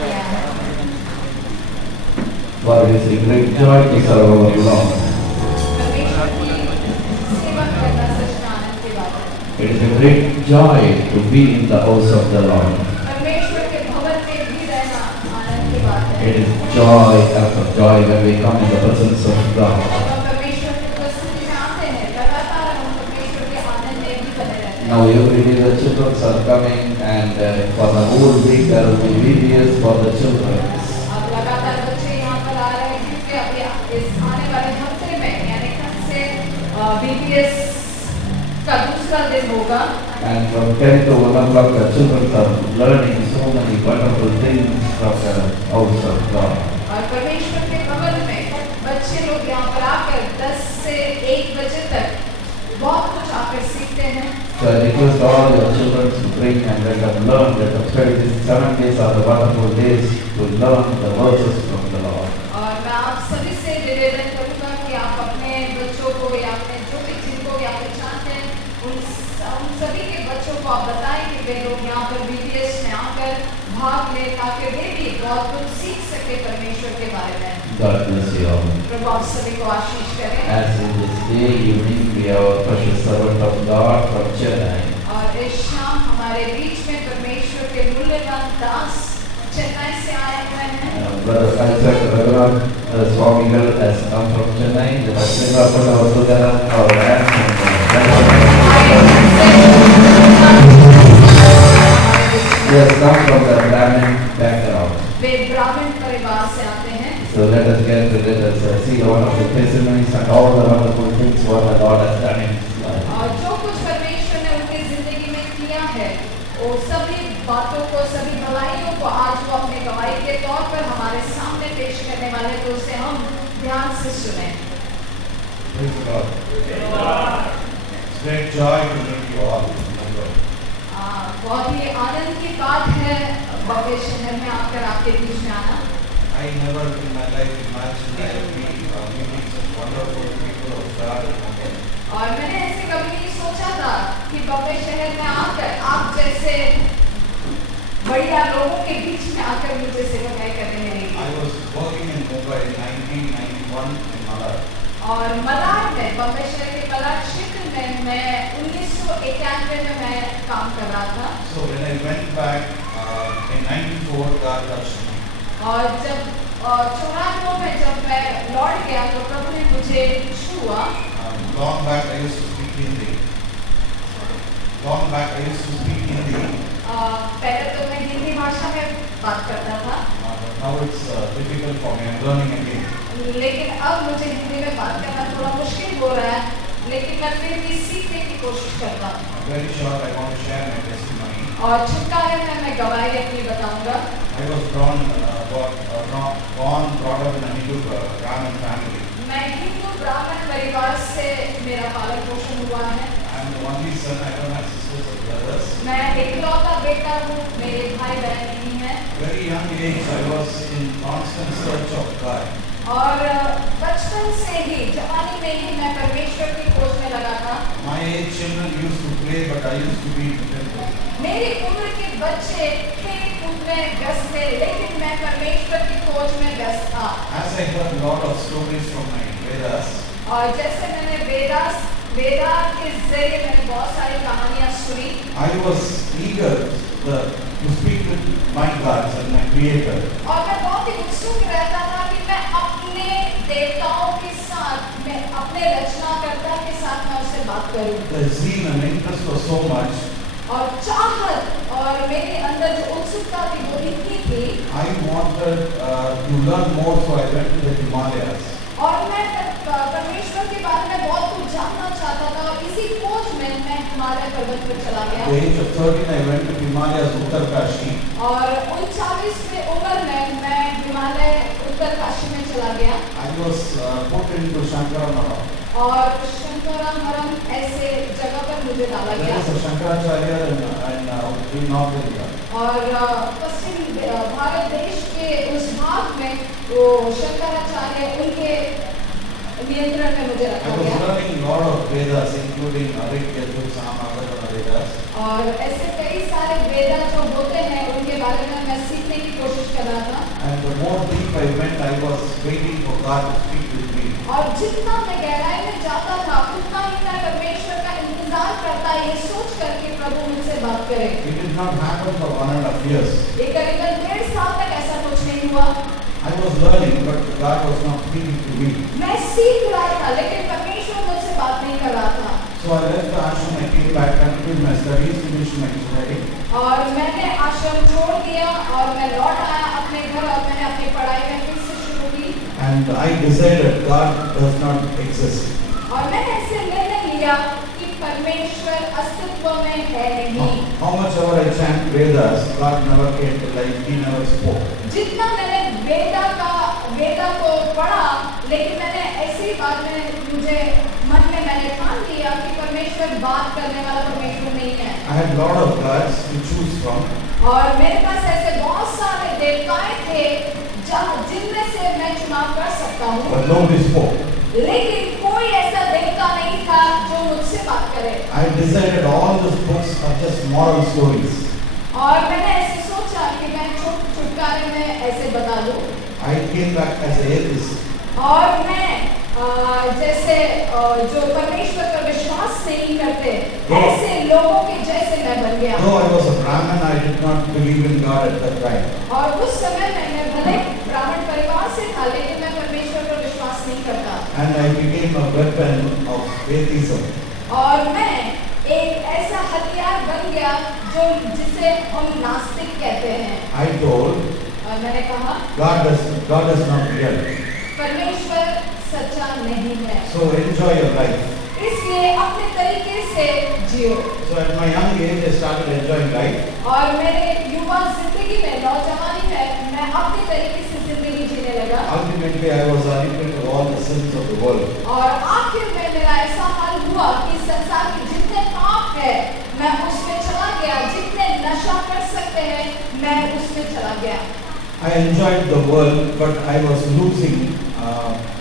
किया है। For it is a great joy to serve our Lord. परमेश्वर की सेवा करना सच में आनंद की बात है। It is a great joy to be in the house of the Lord. परमेश्वर के भवन में भी रहना आनंद की बात है। It is joy after joy when we come in the presence of God. जब हम परमेश्वर की उपस्थिति में आते हैं, लगातार हम परमेश्वर के आनंद में भी बने रहते हैं। Now every day the children are coming and for the whole week there will be videos for the children. अब लगातार बच्चे यहाँ पर आ रहे हैं क्योंकि अभी इस आने वाले हफ्ते में यानी कल से BBS का दूसरा दिन होगा। And from 10 to 1 o'clock the children are learning so many wonderful things from the house of God. और परमेश्वर के भवन में बच्चे लोग यहाँ पर आकर 10 से 1 बजे तक बहुत कुछ आकर सीखते हैं। So I request all your children to bring and let them learn, let them study. These 7 days are the wonderful days to learn the verses from the Lord. और मैं आप सभी से निवेदन करूँगा कि आप अपने बच्चों को या अपने जो भी जिनको भी आप चाहते हैं उन सभी के बच्चों को आप बताएं कि वे लोग यहाँ पर BBS में आकर भाग ले ताकि वे भी बहुत कुछ सीख सके परमेश्वर के बारे में। God bless you all. प्रभु आप सभी को आशीष करें। As in this day evening we have a precious servant of God from Chennai. और इस शाम हमारे बीच में परमेश्वर के मूल्यवान दास चेन्नई से आए हुए हैं। Brother Isaac Raghunath Swamigal has come from Chennai. The Srinivas Bhatta also there. Our he has come from the Brahmin background. वे ब्राह्मण परिवार से आते हैं। So let us see the wonderful testimonies and all the wonderful things what the Lord has done in his life. और जो कुछ परमेश्वर ने उनकी जिंदगी में किया है, वो सभी बातों को, सभी भलाइयों को आज वो अपने गवाही के तौर पर हमारे सामने पेश करने वाले, तो उसे हम ध्यान से सुने। Praise the Lord. It's great joy to meet you all. बहुत ही आनंद की बात है बॉम्बे शहर में आकर आपके बीच में आना। I never in my life imagined I would be meeting such wonderful people of God in Mumbai. और मैंने ऐसे कभी नहीं सोचा था कि बॉम्बे शहर में आकर आप जैसे बढ़िया लोगों के बीच में आकर मुझे सेवाएं करने मिलेगी। I was working in Mumbai in 1991 in Malad. और मलाड में, बॉम्बे शहर के मलाड क्षेत्र में मैं 1991 में मैं काम कर रहा था। So when I went back in 94, God touched me. और जब 94 में जब मैं लौट गया तो प्रभु ने मुझे छुआ। Long back I used to speak Hindi. पहले तो मैं हिंदी भाषा में बात करता था। Now it's difficult for me. I'm learning again. लेकिन अब मुझे हिंदी में बात करना थोड़ा मुश्किल हो रहा है, लेकिन मैं फिर भी सीखने की कोशिश करता हूँ। Very short, I want to share my testimony. और छुटकारे में मैं गवाही अपनी बताऊंगा। I was born, brought up in a Hindu Brahmin family. मैं हिंदू ब्राह्मण परिवार से मेरा पालन पोषण हुआ है। I'm the only son. I don't have sisters or brothers. मैं इकलौता बेटा हूँ, मेरे भाई बहन नहीं हैं। Very young age, I was in constant search of God. और बचपन से ही, जवानी में ही मैं परमेश्वर की खोज में लगा था। My age children used to play, but I used to be in the temple. मेरी उम्र के बच्चे खेल कूद में व्यस्त थे, लेकिन मैं परमेश्वर की खोज में व्यस्त था। As I heard a lot of stories from my Vedas, और जैसे मैंने वेदा के जरिए मैंने बहुत सारी कहानियां सुनी। I was eager to speak with my God and my Creator. और मैं बहुत ही उत्सुक रहता था कि मैं अपने देवताओं के साथ, मैं अपने रचनाकर्ता के साथ मैं उससे बात करूं। The zeal and interest was so much. और चाहत और मेरे अंदर जो उत्सुकता थी वो इतनी थी। I wanted to learn more, so I went to the Himalayas. और मैं परमेश्वर के बारे में बहुत कुछ जानना चाहता था, और इसी खोज में मैं हिमालय पर्वत पर चला गया। At the age of 13, I went to Himalayas, Uttarkashi. और 39वें उम्र में मैं हिमालय उत्तरकाशी में चला गया। I was put into Shankaramaram. और शंकरामरम ऐसे जगह पर मुझे डाला There गया। is a Shankaracharya in North India. और पश्चिम भारत देश के उस भाग में वो शंकराचार्य उनके नियंत्रण में मुझे I रखा was गया। learning a lot of Vedas, including Arikya, Samagata Vedas. और ऐसे कई सारे वेदा जो होते हैं उनके बारे में मैं सीखने की कोशिश कर रहा waiting for God to speak with me. और जितना मैं गहराई में जाता था उतना ही मैं परमेश्वर का इंतजार करता ये सोच कर कि प्रभु मुझसे बात करे। It did not happen for 1.5 years. ये करीबन 1.5 साल तक ऐसा कुछ नहीं हुआ। I was learning, but God was not speaking to me. मैं सीख रहा था लेकिन परमेश्वर मुझसे बात नहीं कर रहा था। So I left the ashram, I came back, continued my studies, finished my engineering. और मैंने आश्रम छोड़ दिया और मैं लौट आया अपने घर और मैंने अपनी पढ़ाई में फिर से शुरू की। And I decided God does not exist. और मैंने ऐसे निर्णय लिया कि परमेश्वर अस्तित्व में है नहीं। How much ever I chant Vedas, God never came to life, He never spoke. जितना मैंने वेदा को पढ़ा लेकिन मैंने ऐसी बात में मुझे मन में मैंने ठान लिया कि परमेश्वर बात करने वाला परमेश्वर नहीं है। I had lot of gods to choose from. और मेरे पास ऐसे बहुत सारे देवताएं थे जिनमें से मैं चुनाव कर सकता हूँ। But nobody spoke. लेकिन कोई ऐसा देवता नहीं था जो मुझसे बात करे। I decided all these books are just moral stories. और मैंने ऐसे सोचा कि मैं छुटकारे में ऐसे बता दूं। I came back as an atheist. और मैं जैसे जो परमेश्वर पर विश्वास नहीं करते ऐसे लोगों के जैसे मैं बन गया। Though I was a Brahmin, I did not believe in God at that time. और उस समय मैं भले ब्राह्मण परिवार से था लेकिन मैं परमेश्वर पर विश्वास नहीं करता। And I became a weapon of atheism. और मैं एक ऐसा हथियार बन गया जो जिसे हम नास्तिक कहते हैं। I told और मैंने कहा God is not real. परमेश्वर सच्चा नहीं है। So enjoy your life. इसलिए अपने तरीके से जियो। So at my young age, I started enjoying life. और मेरे युवा जिंदगी में नौजवानी में मैं अपने तरीके से जिंदगी जीने लगा। Ultimately, I was addicted to all the sins of the world. और आखिर में मेरा ऐसा हाल हुआ कि संसार के जितने पाप है मैं उसमें चला गया, जितने नशा कर सकते हैं मैं उसमें चला गया। I enjoyed the world, but I was losing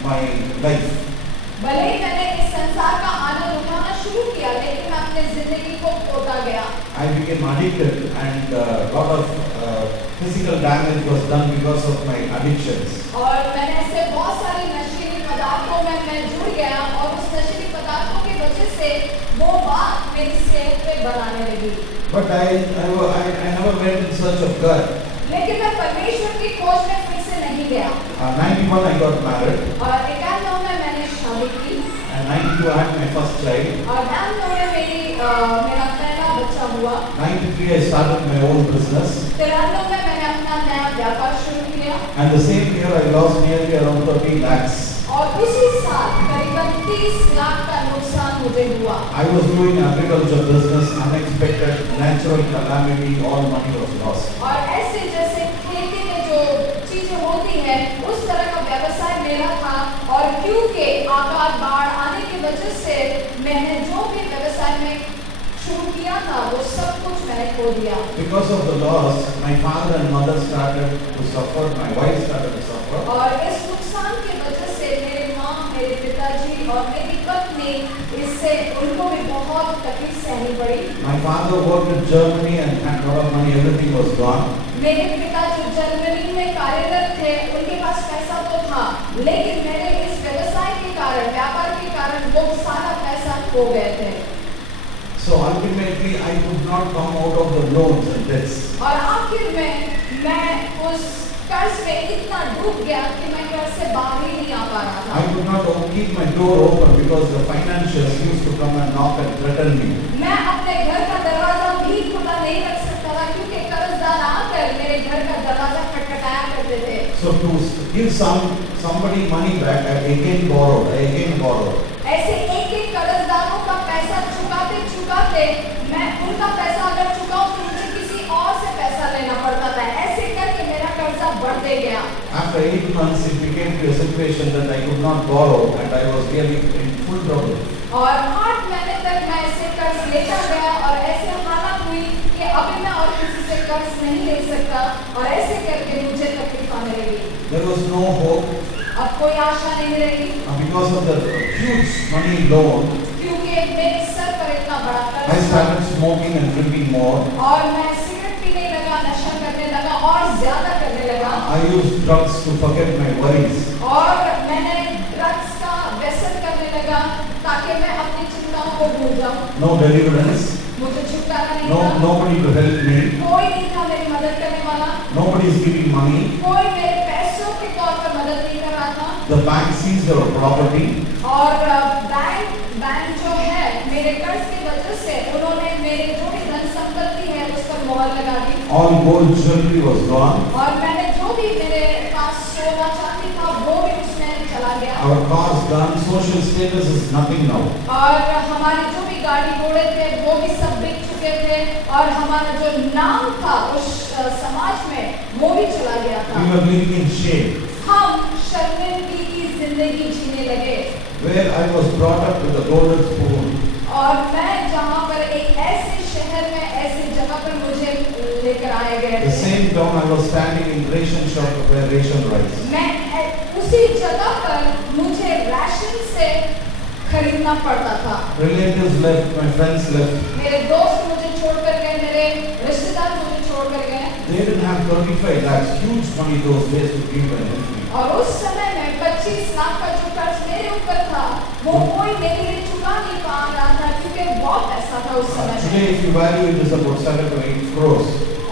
my life. भले ही मैंने इस संसार का आनंद उठाना शुरू किया लेकिन मैं अपने जिंदगी को खोता गया। I became addicted, and lot of physical damage was done because of my addictions. और मैंने ऐसे बहुत सारी नशीली पदार्थों में मैं जुड़ गया और उस नशीली पदार्थों की वजह से वो बात मेरी सेहत पे बनाने लगी। But I never went in search of God. लेकिन मैं परमेश्वर की खोज में फिर से नहीं गया। 91 I got married, और 91 में मैंने शादी की and 92 I had my first child. और 99 में मेरा पहला बच्चा हुआ। 93 I started my own business, 93 में मैंने अपना नया व्यापार शुरू किया and the same year I lost nearly around 30 lakhs. और उसी साल करीबन 30 लाख का नुकसान मुझे हुआ। I was doing agriculture business, unexpected natural calamity, all money was lost. और ऐसे जैसे खेती में जो चीजें होती है उस तरह का व्यवसाय मेरा था और क्योंकि आकाश बाढ़ आने की वजह से मैंने जो भी व्यवसाय में शुरू किया था वो सब कुछ मैंने खो दिया। Because of the loss, my father and mother started to suffer, my wife started to suffer. और इस नुकसान की वजह से मेरे माँ, मेरे पिताजी और मेरी पत्नी इससे उनको भी बहुत तकलीफ सहनी पड़ी। My father worked in Germany and had a lot of money, everything was gone. मेरे पिता जो जर्मनी में कार्यरत थे उनके पास पैसा तो था लेकिन मेरे इस व्यवसाय के कारण व्यापार के कारण वो सारा पैसा खो गए थे। So ultimately, I could not come out of the loans and debts. और आखिर में मैं उस कर्ज में इतना डूब गया कि मैं घर से बाहर ही नहीं आ पा रहा था। I could not keep my door open because the financiers used to come and knock and threaten me. मैं अपने घर का दरवाजा भी खुला नहीं रख सकता था क्योंकि कर्जदार आकर मेरे घर का दरवाजा खटखटाया करते थे। So to give somebody money back, I again borrowed. ऐसे एक कर्जदारों का पैसा चुकाते मैं उनका पैसा अगर चुकाऊं तो मुझे किसी और से पैसा लेना पड़ता था। ऐसे करके मेरा कर्जा बढ़ते गया। After 8 months, it became to a situation that I could not borrow, and I was really in full trouble. और 8 महीने तक मैं ऐसे कर्ज लेता गया और ऐसे हालत हुई कि अभी मैं और किसी से कर्ज नहीं ले सकता और ऐसे करके मुझे तकलीफ आने लगी। There was no hope. अब कोई आशा नहीं रही Because of the huge money loan, क्योंकि मेरे सर पर इतना बड़ा I कर्ज started smoking and drinking more. और मैं सिगरेट पीने लगा, नशा करने लगा और ज्यादा करने लगा I used drugs to forget my worries. और no deliverance, मुझे छुटकारा नहीं no था, nobody to help me, कोई नहीं था मेरी मदद करने वाला, nobody is giving money. कोई मेरे पैसों के तौर पर मदद नहीं कर रहा था। The bank seized our property. और बैंक जो है मेरे कर्ज की वजह से उन्होंने मेरे जो भी धन संपत्ति है उस पर मोहर लगा दी। All gold jewelry was gone. और मैंने जो भी मेरे पास सोना चांदी था वो भी उसमें चला गया। Our cars gone. Social status is nothing now. और हमारे जो भी गाड़ी घोड़े थे वो भी सब बिक चुके थे और हमारा जो नाम था उस समाज में वो भी चला गया था। We were living in shame. हम शर्मिंदगी की जिंदगी जीने लगे। Where I was brought up with a golden spoon. और मैं जहाँ पर एक ऐसे शहर में ऐसे जगह पर मुझे लेकर आए गए The थे। same town I was standing in ration shop to buy ration rice. मैं उसी जगह पर मुझे राशन से खरीदना पड़ता था। Relatives left, my friends left. मेरे दोस्त मुझे छोड़कर गए, मेरे रिश्तेदार मुझे छोड़कर गए। They didn't have 25 lakhs, huge money those days to give and help me. और उस समय में 25 लाख का जो कर्ज मेरे ऊपर था वो कोई मेरे लिए चुका नहीं पा रहा था क्योंकि बहुत पैसा था उस समय Today, में। if you value it, is about 7 to 8 crores.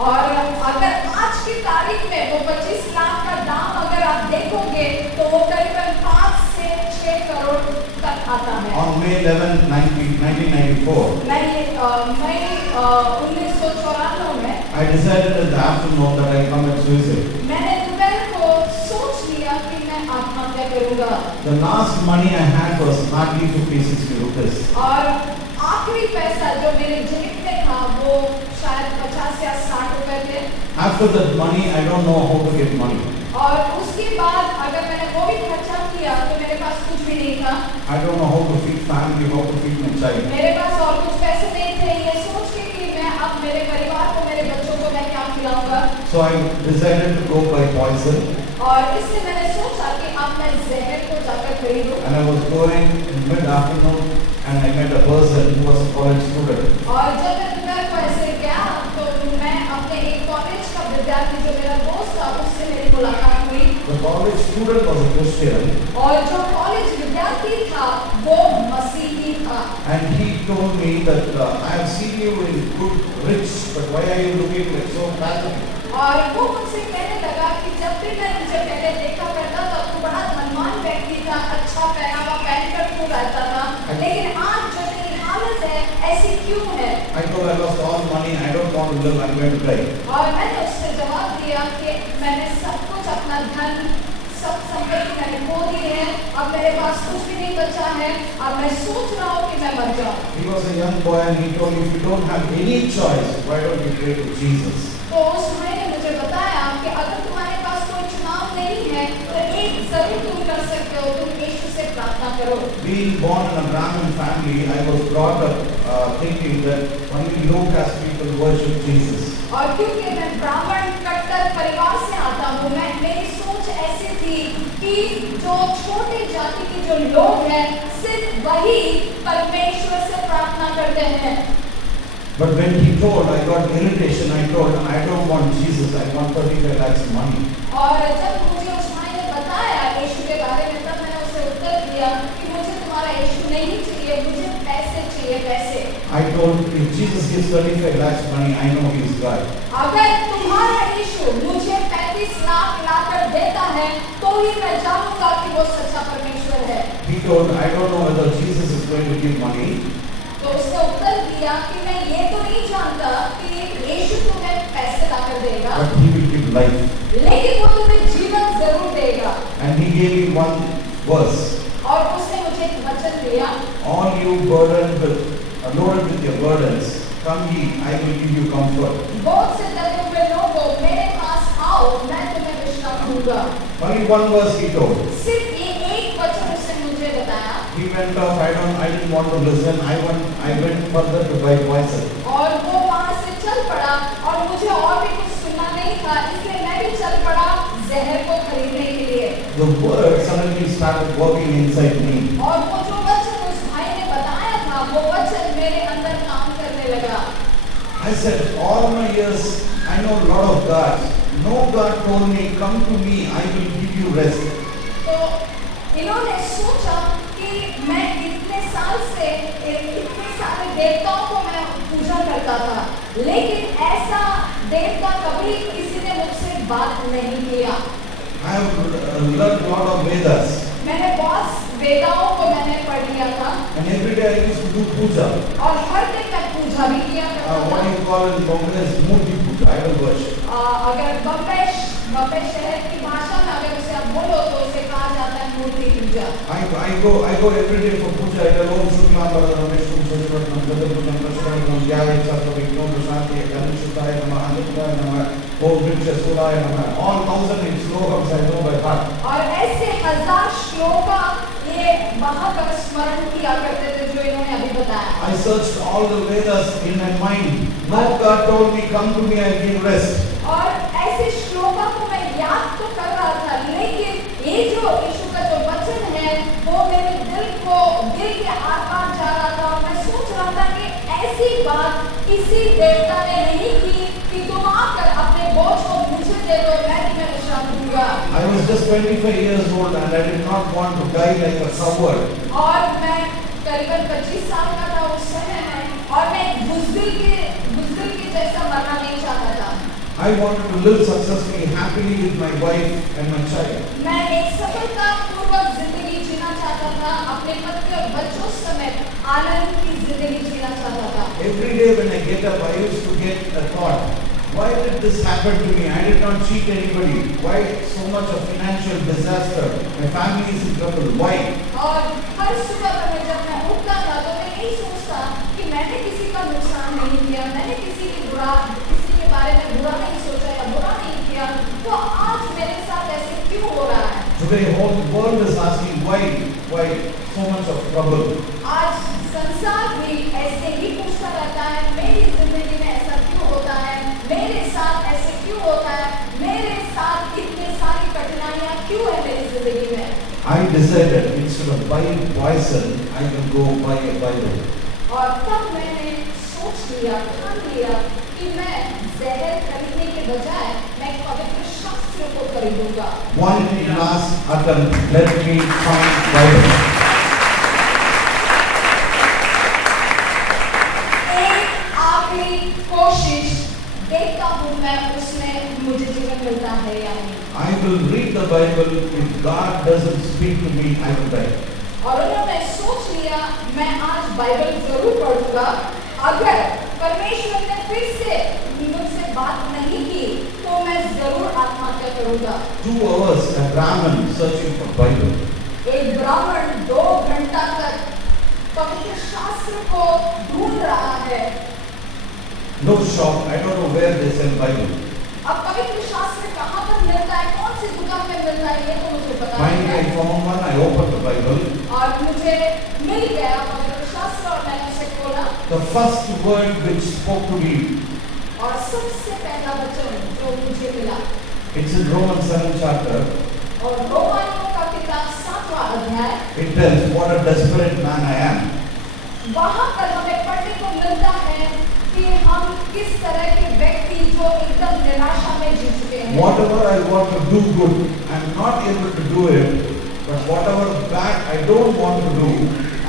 और अगर आज की तारीख में वो 25 लाख का दाम अगर आप देखोगे तो वो करीबन 5 से 6 करोड़ तक आता है। On May 11, 1994, मैं 1994 में I decided in the afternoon that I commit suicide. मैंने दोपहर को सोच लिया कि मैं आत्महत्या करूंगा। The last money I had was hardly 50-60 rupees. और आखिरी पैसा जो मेरे जेब में था वो शायद 50 या 60 रुपए थे। After that money, I don't know how to get money. और उसके बाद अगर मैंने वो भी खर्चा किया तो मेरे पास कुछ भी नहीं था। I don't know how to feed family, how to feed my child. मेरे पास और कुछ पैसे नहीं थे ये सोच के कि मैं अब मेरे परिवार को मेरे बच्चों को मैं क्या खिलाऊंगा। So I decided to go buy poison. और इसलिए मैंने सोचा कि अब मैं जहर को जाकर खरीदूं। And I was going in mid-afternoon and I met a person who was a college student. और जब मैं दोपहर को ऐसे गया तो मैं अपने एक कॉलेज का विद्यार्थी जो मेरा दोस्त था उससे मेरी मुलाकात हुई। The college student was a Christian. और जो कॉलेज विद्यार्थी था वो मसीही था। And he told me that I have seen you in good, rich, but why are you looking like so pathetic? और वो मुझसे कहने लगा कि जब भी मैं तुझे पहले देखा करता था तू बड़ा धनवान व्यक्ति था, अच्छा पहनावा पहनकर तू रहता था, लेकिन आज जो तेरी हालत है ऐसी क्यों है? I told I lost all money. I don't want to live. I'm going to die. और मैंने उससे जवाब दिया कि मैंने सब कुछ अपना धन सब संपत्ति मैंने खो दी है, अब मेरे पास कुछ भी नहीं बचा है, अब मैं सोच रहा हूँ कि मैं मर जाऊँ। He was a young boy and he told me, if you don't have any choice, why don't you pray to Jesus? तो उस भाई ने मुझे बताया कि अगर तुम्हारे पास कोई चुनाव नहीं है तो एक जरूर तुम कर सकते हो, तुम यीशु से प्रार्थना करो। Being born in a Brahmin family, I was brought up thinking that only low caste people worship Jesus. और क्योंकि मैं ब्राह्मण कट्टर परिवार से आता हूँ, मेरी सोच ऐसी थी कि जो छोटे जाति के जो लोग हैं सिर्फ वही परमेश्वर से प्रार्थना करते हैं। But when he told, I got irritation. I told, I don't want Jesus. I want 35 lakhs money. और जब मुझे उस भाई ने बताया यीशु के बारे में तब मैंने उसे उत्तर दिया कि मुझे तुम्हारा यीशु नहीं चाहिए, मुझे पैसे चाहिए, पैसे। I told, if Jesus gives 35 lakhs money, I know he is God. अगर तुम्हारा यीशु मुझे 35 लाख लाकर देता है तो ही मैं जानूंगा कि वो सच्चा परमेश्वर है। He told, I don't know whether Jesus is going to give money. तो उसने उत्तर दिया कि मैं ये तो नहीं जानता कि यीशु तुम्हें पैसे लाकर देगा, But he will give life. लेकिन वो तुम्हें जीवन जरूर देगा। And he gave me one verse. और उसने मुझे एक वचन दिया, All you burdened loaded with your burdens, come ye, I will give you comfort. बहुत से दर्दों में लोगों मेरे पास आओ, मैं तुम्हें विश्राम दूंगा। Only one verse he told. सिर्फ ये एक वचन उसने मुझे बताया। He went off. I didn't want to listen. I went further to buy poison. और वो वहाँ से चल पड़ा और मुझे और भी कुछ सुनना नहीं था, इसलिए मैं भी चल पड़ा जहर को खरीदने के लिए। The word suddenly started working inside me. और वो जो वचन उस भाई ने बताया था, वो वचन मेरे अंदर काम करने लगा। I said, all my years, I know a lot of God. No God told me, come to me, I will give you rest. तो इन्होंने सोचा कि मैं इतने साल से इतने सारे देवताओं को मैं पूजा करता था, लेकिन ऐसा देवता कभी किसी ने मुझसे बात नहीं किया। I have learned a lot of Vedas, मैंने बहुत वेदाओं को मैंने पढ़ लिया था and every day I used to do puja. और हर दिन मैं पूजा भी किया करता What था। you call in Bombay is Murti puja, idol worship. अगर बम्बई शहर की भाषा में अगर उसे आप बोलो तो उसे कहा जाता है मूर्ति पूजा। I go every day for puja. I tell Om Shuklam Bharadram Vishnu Shashvatram Gadapujam Prashvaram Gyaya Sattva Vigno Prashanti Ganeshutaya Namah Anutaya Namah Om Vriksha Sulaya Namah. All 1,000 slogans I know by heart. और ऐसे 1000 श्लोका ये वहाँ पर स्मरण किया करते थे जो इन्होंने अभी बताया। I searched all the Vedas in my mind. No God told me, come to me, I'll give rest. और ऐसे श्लोका को मैं याद तो कर रहा था, लेकिन ये जो यीशु का जो वचन है वो मेरे दिल के आर पार जा रहा था और मैं सोच रहा था कि ऐसी बात किसी देवता ने नहीं की कि तुम आकर अपने बोझ को मुझे दे दो, मैं तुम्हें विश्राम दूंगा। I was just 25 years old and I did not want to die like a coward. और मैं करीबन 25 साल का था उस समय में और मैं बुज़दिल के जैसा मरना नहीं चाहता था। I wanted to live successfully, happily with my wife and my child. मैं एक सफलतापूर्वक जिंदगी जीना चाहता था, अपने पति और बच्चों समेत आनंद की जिंदगी जीना चाहता था। Every day when I get up, I used to get a thought, why did this happen to me? I did not cheat anybody. Why so much of financial disaster? My family is in trouble. Why? और हर सुबह जब मैं उठता था तो मैं यही सोचता कि मैंने किसी का नुकसान नहीं किया, मैंने किसी के बारे में बुरा नहीं सोचा या बुरा नहीं किया, तो आज मेरे साथ ऐसे क्यों हो रहा है? Today whole world is asking why so much of trouble? आज संसार भी ऐसे ही पूछता रहता है, मेरी जिंदगी में ऐसा क्यों होता है, मेरे साथ ऐसे क्यों होता है, मेरे साथ इतनी सारी कठिनाइयाँ क्यों है मेरी जिंदगी में? I decided instead of buying poison, I will go buy a Bible. और तब मैंने सोच लिया, ठान लिया कि मैं जहर खरीदने के बजाय मैं पवित्र शास्त्र को खरीदूंगा। One last attempt, let me find Bible. एक आखिरी कोशिश देखता हूँ मैं उसमें मुझे जीवन मिलता है या नहीं। I will read the Bible. If God doesn't speak to me, I will die. और उन्होंने सोच लिया मैं आज बाइबल जरूर पढ़ूंगा, अगर परमेश्वर ने फिर से मुझसे बात नहीं की तो मैं जरूर आत्महत्या करूंगा। 2 hours a Brahmin searching for Bible. एक ब्राह्मण 2 घंटा तक पवित्र शास्त्र को ढूंढ रहा है। No shop. I don't know where they sell Bible. अब पवित्र शास्त्र कहाँ पर मिलता है, कौन सी दुकान में मिलता है, ये तो मुझे पता नहीं Finally, I है। found one. I opened the Bible. और मुझे मिल गया पवित्र शास्त्र और मैंने उसे खोला The first word which spoke to me, और सबसे पहला वचन जो मुझे मिला it's in Romans 7 chapter. और रोमानियों का किताब 7वां अध्याय, It tells what a desperate man I am. वहाँ पर हमें पढ़ने को मिलता है कि हम किस तरह के व्यक्ति जो एकदम निराशा में जी चुके हैं। Whatever I want to do good, I'm not able to do it. But whatever bad I don't want to do,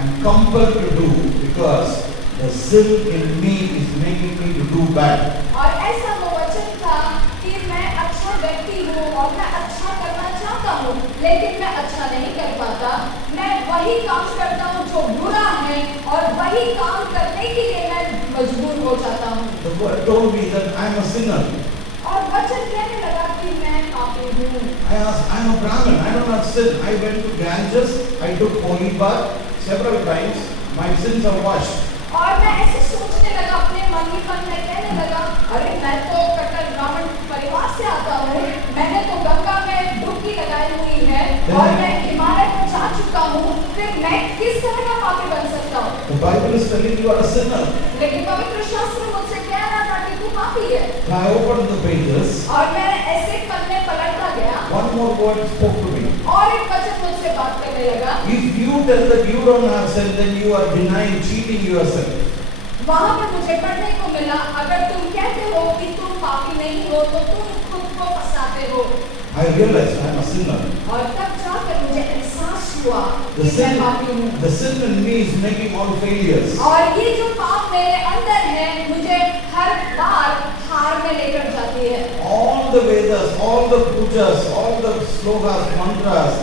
I'm compelled to do because the sin in me is making me to do bad. और ऐसा वो वचन था कि मैं अच्छा व्यक्ति हूँ और मैं अच्छा करना चाहता हूँ, लेकिन मैं अच्छा नहीं कर पाता। मैं वही काम करता हूँ जो बुरा है और वही काम करने के लिए मैं मजबूर हो जाता हूँ। The word told me that I'm a sinner. और वचन कहने लगा कि मैं पापी हूँ। I asked, I'm a Brahmin, I do not sin. I went to Ganges, I took holy bath several times, my sins are washed. और मैं ऐसे सोचने लगा अपने मंगीपन में, कहने लगा अरे मैं तो कट्टर ब्राह्मण परिवार से आता हूँ, मैंने तो गंगा में डुबकी लगाई हुई है और मैं हिमालय को जा चुका हूँ, फिर मैं किस तरह का पापी बन सकता हूँ? The Bible is telling you are a sinner. लेकिन पवित्र शास्त्र मुझसे कह रहा था कि तू पापी है। I opened the pages, और मैं ऐसे पन्ने पलटता गया one more word spoke to me. और एक वचन मुझसे बात करने लगा। If you tell that you don't have sin, then you are denying, cheating yourself. वहाँ पर मुझे पढ़ने को मिला, अगर तुम कहते हो कि तुम पापी नहीं हो तो तुम खुद को फंसाते हो। I realized I'm a sinner. और तब जाकर मुझे एहसास हुआ The कि मैं sin, पापी हूँ। the sin in me is making all failures. और ये जो पाप मेरे अंदर है मुझे हर बार हार में लेकर जाती है। All the Vedas, all the pujas, all the slokas, mantras,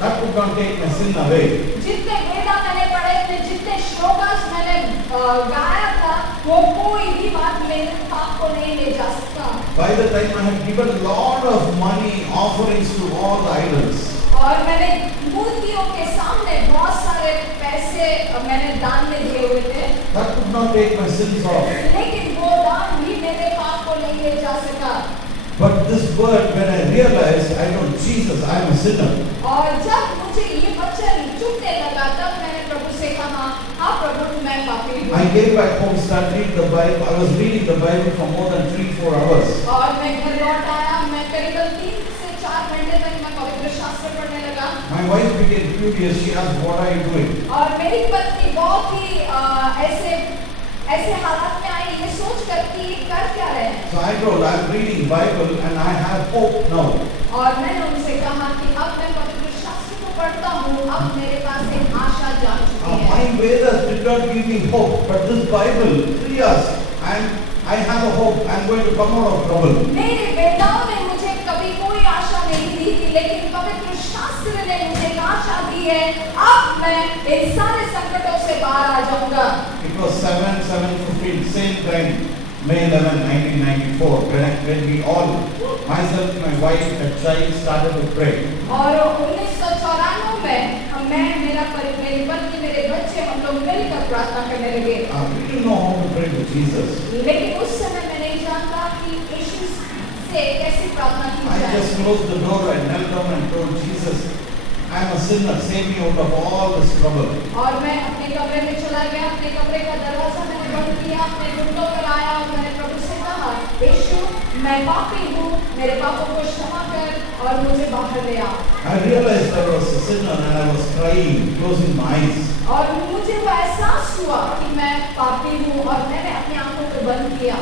that could not take my sin away. जितने वेदा मैंने पढ़े थे, जितने श्लोकास मैंने गाया था, वो कोई भी बात मेरे पाप को नहीं ले जा सकता। By the time I had given a lot of money offerings to all the idols, और मैंने मूर्तियों के सामने बहुत सारे पैसे मैंने दान में दिए हुए थे, that could not take my sins off. लेकिन वो दान भी मेरे पाप को नहीं ले जा सका। But this word, when I realized, I know Jesus, I am a sinner. और जब मुझे ये वचन चुभने लगा, तब मैंने प्रभु से कहा, हाँ प्रभु मैं पापी हूँ। I came back home, started reading the Bible. I was reading the Bible for more than 3-4 hours. और मैं घर लौट आया, मैं करीबन 3 से 4 घंटे तक मैं पवित्र शास्त्र पढ़ने लगा। My wife became curious. She asked, "What are you doing?" और मेरी पत्नी बहुत ही ऐसे हालात में आई, ये सोच कर कि ये कर क्या रहे हैं। So I told, "I'm reading Bible and I have hope now." और मैंने उनसे कहा कि अब मैं पवित्र शास्त्र को पढ़ता हूँ, अब मेरे पास एक आशा जाग चुकी है। My Vedas did not give me hope, but this Bible frees us, and I have a hope. I'm going to come out of trouble. मेरे वेदाओं ने मुझे कभी कोई आशा नहीं दी थी, लेकिन पवित्र शास्त्र ने मुझे एक आशा दी है, अब मैं इन सारे संकटों से बाहर आ जाऊंगा। It was 7/7/15, same time, May 11, 1994, when we all, myself, my wife, and child started to pray. और 1994 में मेरी पत्नी, मेरे बच्चे, हम लोग मिलकर प्रार्थना करने लगे। We didn't know how to pray to Jesus. लेकिन उस समय मैं नहीं जानता कि यीशु से कैसे प्रार्थना की I जाए। just closed the door and knelt down and told Jesus, "I am a sinner. Save me out of all this trouble." और मैं अपने कमरे में चला गया, अपने कमरे का दरवाजा मैंने बंद किया, अपने घुटनों पर आया और मैंने प्रभु से कहा, यीशु मैं पापी हूँ, मेरे पापों को क्षमा कर और मुझे बाहर ले आ। I realized I was a sinner and I was crying, closing my eyes. और मुझे वो एहसास हुआ कि मैं पापी हूँ और मैंने अपनी आंखों को बंद किया।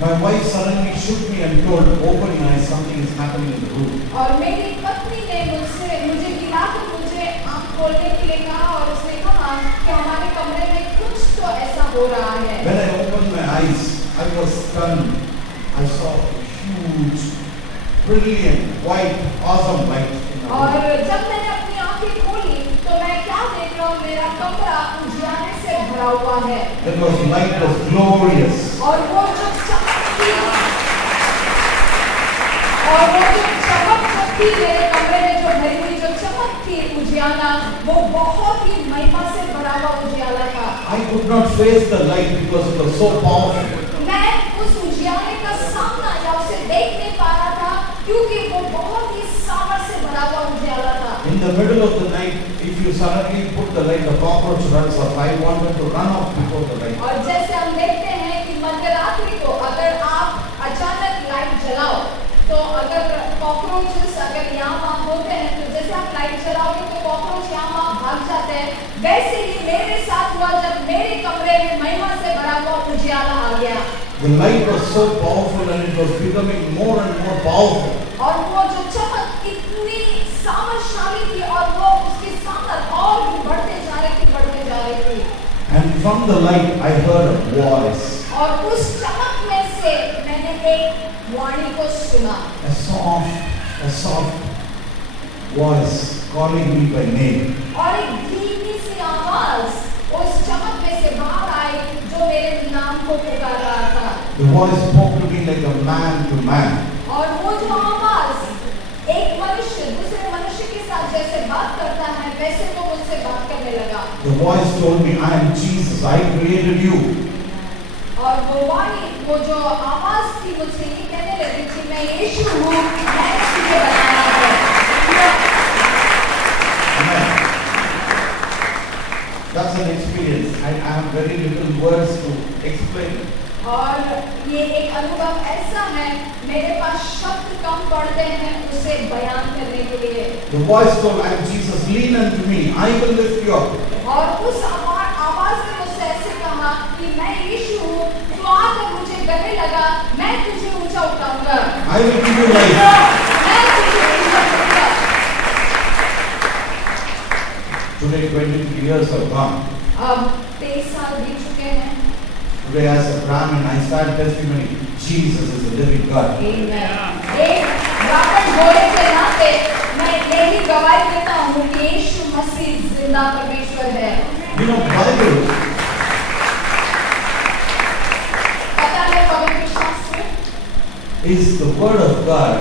My wife suddenly shook me and told, "Open your eyes, something is happening in the room." और मेरी पत्नी ने मुझे गिराकर मुझे आँख खोलने के लिए कहा और उसने कहा कि हमारे कमरे में कुछ तो ऐसा हो रहा है। When I opened my eyes, I was stunned. I saw a huge, brilliant, white, awesome light in the और room. जब मैंने अपनी आंखें खोली तो मैं क्या देख रहा हूँ, मेरा कमरा उजियारे से भरा हुआ है। That was light was glorious. और वो जो चमक थी, और वो जो चमक थी मेरे कमरे में, जो भरी हुई जो चमक थी उजियाला, वो बहुत ही महिमा से भरा हुआ उजियाला था। I could not face the light because it was so powerful. मैं उस उजियाले का सामना या उसे देख नहीं पा रहा था, क्योंकि वो बहुत ही सामर्थ से भरा हुआ उजियाला था। In the middle of the night, if you suddenly put the light, the cockroach runs off. I wanted to run off before the light. और जैसे हम देखते हैं कि मध्यरात्रि को अगर आप अचानक लाइट जलाओ, तो अगर कॉकरोचेस अगर यहाँ वहाँ होते हैं, तो जैसे आप लाइट जलाओगे तो कॉकरोच यहाँ वहाँ भाग जाते हैं। वैसे ही मेरे साथ हुआ जब मेरे कमरे में महिमा से भरा हुआ उजियाला आ गया। The light was so powerful and it was becoming more and more powerful. और वो जो चमक इतनी सामर्थशाली थी और वो उसकी सामर्थ और भी बढ़ते जा रही थी। And from the light, I heard a voice. और उस चमक में से मैंने एक वाणी को सुना। A soft voice calling me by name. और एक धीमी सी आवाज उस चमक में से बाहर आई, जो मेरे नाम को पुकार रहा था। The voice spoke to me like a man to man. और वो जो आवाज एक मनुष्य दूसरे मनुष्य के साथ जैसे बात करता है, वैसे वो मुझसे बात करने लगा। The voice told me, "I am Jesus. I created you." और वो वाणी, वो जो आवाज थी, मुझसे ये कहने लगी कि मैं यीशु हूँ, मैंने तुझे बनाया है। Amen. That's an experience. I have very little words to explain. और ये एक अनुभव ऐसा है, मेरे पास शब्द कम पड़ते हैं उसे बयान करने के लिए। The voice told, "I am Jesus. Lean unto me. I will lift you up." और उस आवाज ने मुझसे ऐसे कहा कि मैं यीशु हूँ, तू आकर मुझे गले लगा, मैं तुझे ऊंचा उठाऊंगा। I will give you life. मैं तुझे ऊंचा उठाऊंगा। Today 23 years have gone. अब 23 साल बीत चुके हैं। Today as a Brahmin, I start testimony. Jesus is the living God. Amen. एक ब्राह्मण होने के नाते मैं यही गवाही देता हूँ कि यीशु मसीह जिंदा परमेश्वर है। You know, Bible पता है पवित्र शास्त्र is the word of God.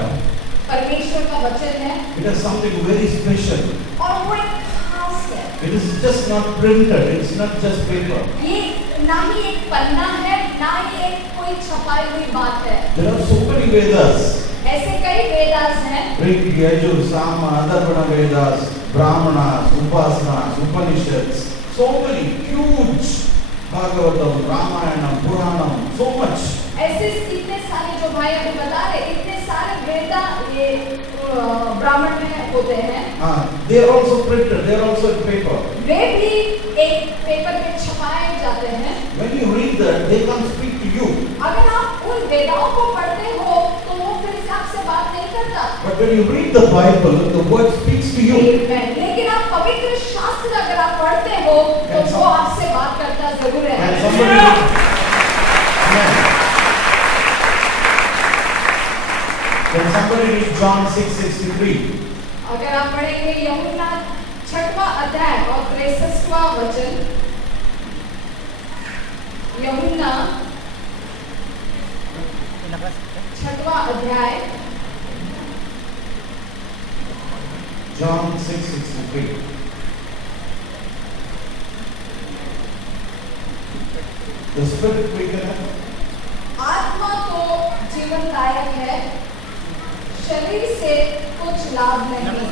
परमेश्वर का वचन है It has something very special. और वो एक खास है। It is just not printed. It's not just paper. ये ना ही एक पन्ना है, ना ही एक कोई छपाई हुई बात है। There are so many Vedas. ऐसे कई वेदास हैं। Rig, Yajur, Sama, Atharvana Vedas, Brahmanas, Upasanas, Upanishads. So many huge. Bhagavatam, Ramayana, Puranam, so much. ऐसे इतने सारे जो भाई अभी बता रहे, इतने सारे वेदा ये ब्राह्मण में होते हैं। They are also printed. They are also in paper. वे भी एक पेपर में छपाए जाते हैं। When you read that, they can't speak to you. अगर आप उन वेदाओं को पढ़ते हो, तो वो फिर से आपसे बात नहीं करता। But when you read the Bible, the word speaks to you. Amen. लेकिन आप पवित्र शास्त्र अगर आप पढ़ते हो, तो वो आपसे बात करता जरूर है। Can somebody read? Amen. Can somebody read John 6:63? अगर आप पढ़ेंगे यूहन्ना 6वां अध्याय और 63वां वचन, यूहन्ना 6वां अध्याय John 6:63. The Spirit quickeneth. आत्मा तो जीवनदायक है, शरीर से कुछ लाभ नहीं।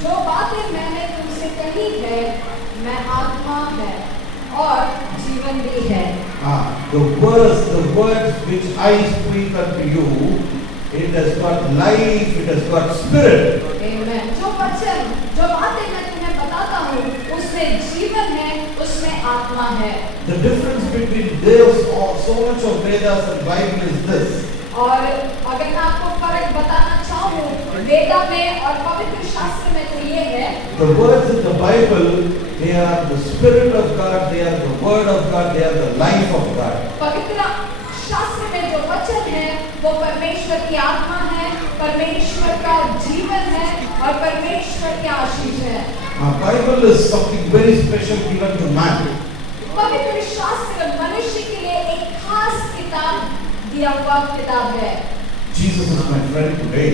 जो बातें मैंने तुमसे कही है, मैं आत्मा है और जीवन भी है। The words which I speak unto you, it has got life, it has got spirit. Amen. जो वचन, जो बातें मैं तुम्हें बताता हूँ, उसमें जीवन है, उसमें आत्मा है। The difference between this or so much of Vedas and Bible is this. और अगर मैं आपको फर्क बताना चाहूँ वेदा में और पवित्र शास्त्र में, तो ये है The words in the Bible, they are the Spirit of God, they are the Word of God, they are the life of God. पवित्र शास्त्र में जो वचन है वो परमेश्वर की आत्मा है, परमेश्वर का जीवन है और परमेश्वर की आशीष है। Bible is something very special given to man. पवित्र शास्त्र मनुष्य के लिए एक खास किताब दिया हुआ किताब है। Jesus is my friend today.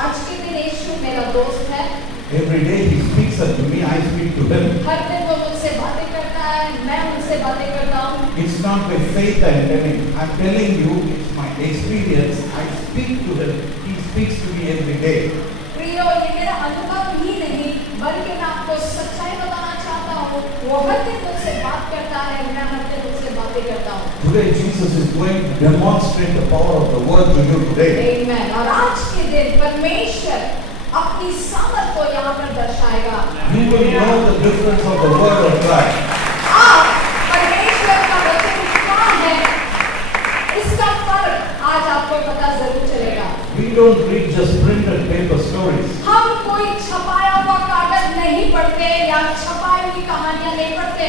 आज के दिन यीशु मेरा दोस्त है। Every day he speaks unto me, I speak to him. हर दिन वो मुझसे बातें करता है, मैं उनसे बातें करता हूँ। It's not by faith I'm telling. I'm telling you, it's my experience. I speak to him. He speaks to me every day. प्रियो, ये मेरा अनुभव ही नहीं, बल्कि मैं आपको सच्चाई बताना चाहता हूँ। वो हर दिन मुझसे बात करता है, मैं हर दिन मुझसे बातें करता हूँ। Today Jesus is going to demonstrate the power of the word to you today. Amen. और आज के दिन परमेश्वर अपनी सामर्थ को यहाँ पर दर्शाएगा। You will know the difference of the word of God. आप परमेश्वर का वचन क्या है, इसका फर्क आज आपको पता जरूर चलेगा। We don't read just printed paper stories. हम कोई छपाया हुआ कागज नहीं पढ़ते या छपाई हुई कहानियां नहीं पढ़ते।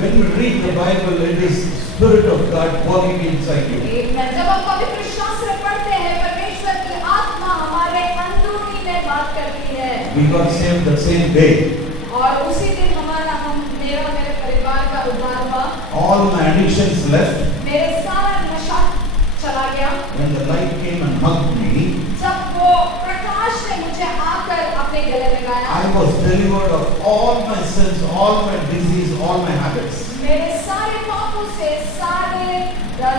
When we read the Bible, it is the Spirit of God working inside you. जब हम पवित्र शास्त्र पढ़ते हैं, परमेश्वर की आत्मा हमारे अंदरूनी में बात करती है। We got saved the same day. और उसी दिन मेरे परिवार का उद्धार हुआ। All my addictions left. मेरे सारा नशा चला गया। When the light came and hugged me, जब वो प्रकाश ने मुझे आकर अपने गले लगाया, I was delivered of all my sins, all my disease, all my habits. मेरे सारे पापों से, सारे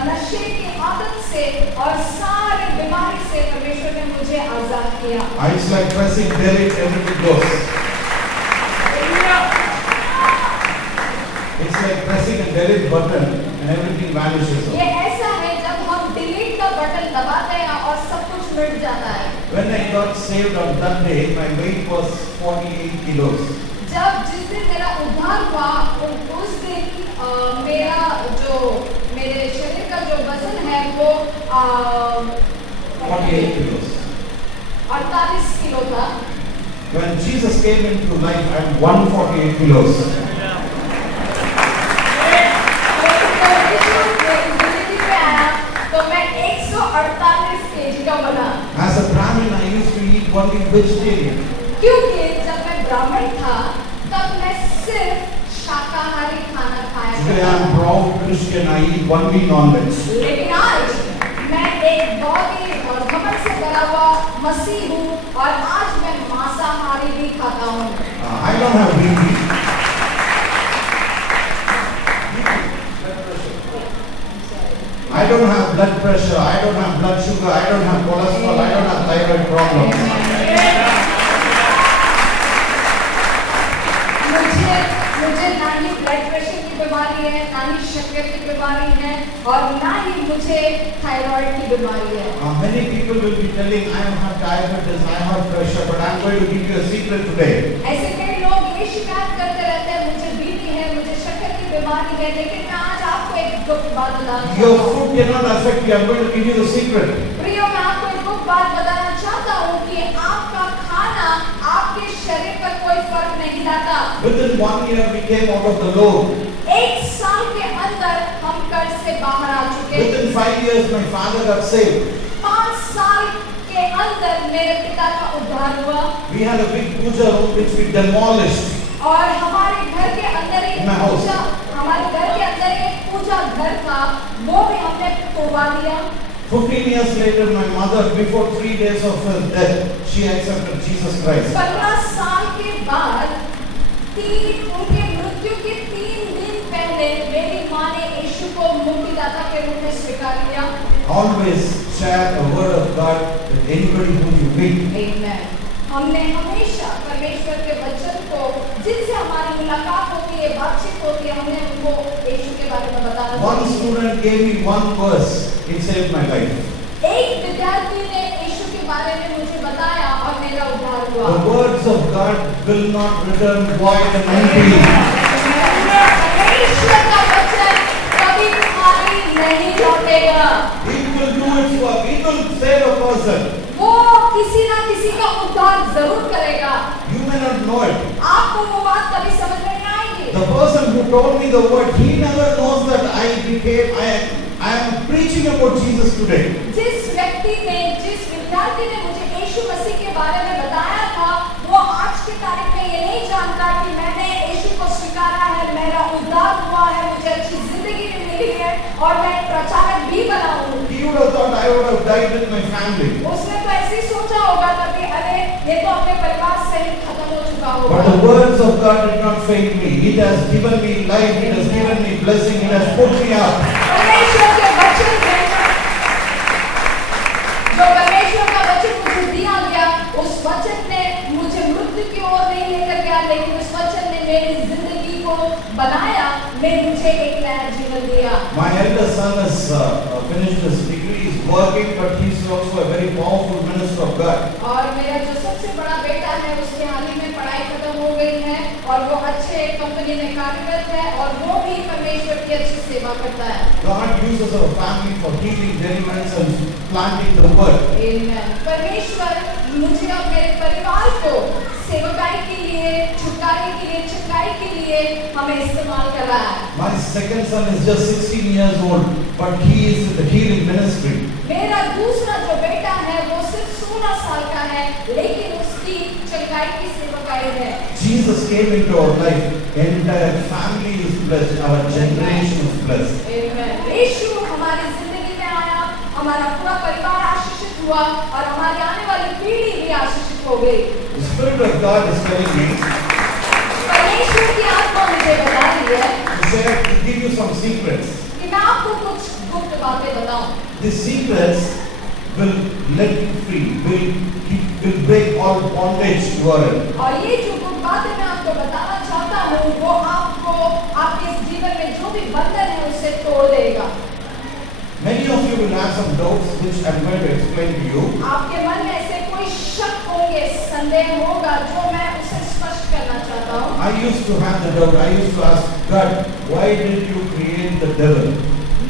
नशे की आदत से और सारे बीमारी से परमेश्वर ने मुझे आजाद किया। It's like pressing delete, everything goes. It's like pressing a delete button and everything vanishes. ये ऐसा है जब हम डिलीट का बटन दबाते हैं और सब कुछ मिट जाता है। When I got saved on that day, my weight was 48 kilos. जब जिस दिन मेरा उद्धार हुआ, उस दिन मेरे शरीर का जो वजन है वो 48 kilos. 48 किलो था। When Jesus came into life, I'm 148 kilos. तो मैं 148 केजी का बना। As a Brahmin, I used to eat only vegetarian. क्योंकि जब मैं ब्राह्मण था तब मैं सिर्फ शाकाहारी खाना खाया Today करता I'm था। proud Christian, I eat only non-veg. लेकिन आज मैं एक बहुत ही घमंड से भरा हुआ मसीह हूँ और आज मैं मांसाहारी भी खाता हूँ। I don't have BP. I don't have blood pressure, I don't have blood sugar, I don't have cholesterol, I don't have thyroid problems. मुझे ना ही ब्लड प्रेशर की बीमारी है, ना ही शक्कर की बीमारी है और ना ही मुझे थायराइड की बीमारी है। Many people will be telling, I have diabetes, I have pressure, but I'm going to give you a secret today. ऐसे कई लोग ये शिकायत करते रहते हैं, मुझे बीपी है, मुझे शक्कर की बीमारी है, लेकिन मैं आज आपको एक दुख बात बताना Your चाहता हूँ। food cannot affect you, I'm going to give you the secret. प्रियो, मैं आपको एक दुख बात बताना चाहता हूँ कि आपका खाना आपके शरीर पर कोई फर्क नहीं लाता। Within 1 year we came out of the loan. एक साल के अंदर हम कर्ज से बाहर आ चुके। Within 5 years my father got saved. 5 साल के अंदर मेरे पिता का उद्धार हुआ We had a big puja room which we demolished. और हमारे घर के अंदर एक My house. पूजा, हमारे घर के अंदर एक पूजा घर था, वो भी हमने तोड़वा दिया। 15 years later, my mother, before 3 days of her death, she accepted Jesus Christ. 15 साल के बाद उनके मृत्यु के 3 दिन पहले मेरी माँ ने यीशु को मुक्तिदाता के रूप में स्वीकार किया। Always share the word of God with anybody whom you meet. Amen. हमने हमेशा परमेश्वर के वचन को, जिनसे हमारी मुलाकात होती है, बातचीत होती है, हमने उनको यीशु के बारे में बताना। One student gave me one verse, it saved my life. एक विद्यार्थी ने यीशु के बारे में मुझे बताया और मेरा उद्धार हुआ। The words of God will not return void and empty. परमेश्वर का वचन कभी खाली नहीं लौटेगा। It will do its work. It will save a person. वो किसी ना किसी का उद्धार जरूर करेगा। You may not know it. आपको वो बात कभी समझ में नहीं आएगी। The person who told me the word, he never knows that I am preaching about Jesus today. जिस व्यक्ति ने, जिस विद्यार्थी ने मुझे यीशु मसीह के बारे में बताया था, वो आज की तारीख में ये नहीं जानता कि मैंने यीशु को स्वीकारा है, मेरा उद्धार हुआ है, मुझे अच्छी जिंदगी भी मिली है और मैं प्रचारक भी बना हूँ। He would have thought I would have died with my family. उसने तो ऐसे ही सोचा होगा तभी, अरे ये तो अपने परिवार से ही खत्म हो चुका होगा। But the words of God did not fail me. It has given me life. It has given me blessing. It has put me up. परमेश्वर के वचन में, जो परमेश्वर का वचन मुझे दिया गया, उस वचन ने मुझे मृत्यु की ओर नहीं लेकर गया, लेकिन उस वचन ने मेरी जिंदगी को बनाया, मुझे एक नया जीवन दिया। My elder son has finished his degree. He's working, but he's also a very powerful minister of God. और मेरा जो सबसे बड़ा बेटा है, उसकी हाल ही में पढ़ाई खत्म हो गई है और वो अच्छे कंपनी में कार्यरत है और वो भी परमेश्वर की अच्छी सेवा करता है। God uses our family for healing, deliverance, and planting the word. Amen. परमेश्वर मुझे और मेरे परिवार को सेवकाई के लिए, छुटकारे के लिए, चंगाई के लिए हमें इस्तेमाल कर रहा है। My second son is just 16 years old, but he is in the healing ministry. मेरा दूसरा जो बेटा है वो सिर्फ 16 साल का है, लेकिन उसकी चंगाई की सेवकाई है। Jesus came into our life. Entire family is blessed. Our generation is blessed. Amen. यीशु हमारी जिंदगी में आया, हमारा पूरा परिवार आशीषित हुआ और हमारी आने वाली पीढ़ी भी आशीषित हो गई। The Spirit of God is telling me परमेश्वर की आत्मा मुझे बता रही है to give you some secrets. कि मैं आपको कुछ गुप्त बातें बताऊं। The secrets will let you free, will break all bondage you are in. और ये जो गुप्त बातें मैं आपको बताना चाहता हूँ, वो आपको आपके इस जीवन में जो भी बंधन है उससे तोड़ देगा। Many of you will have some doubts which I am going to explain to you. आपके मन में ऐसे कोई शक होंगे, संदेह होगा, जो मैं उसे स्पष्ट करना चाहता हूँ। I used to have the doubt. I used to ask God, why did you create the devil?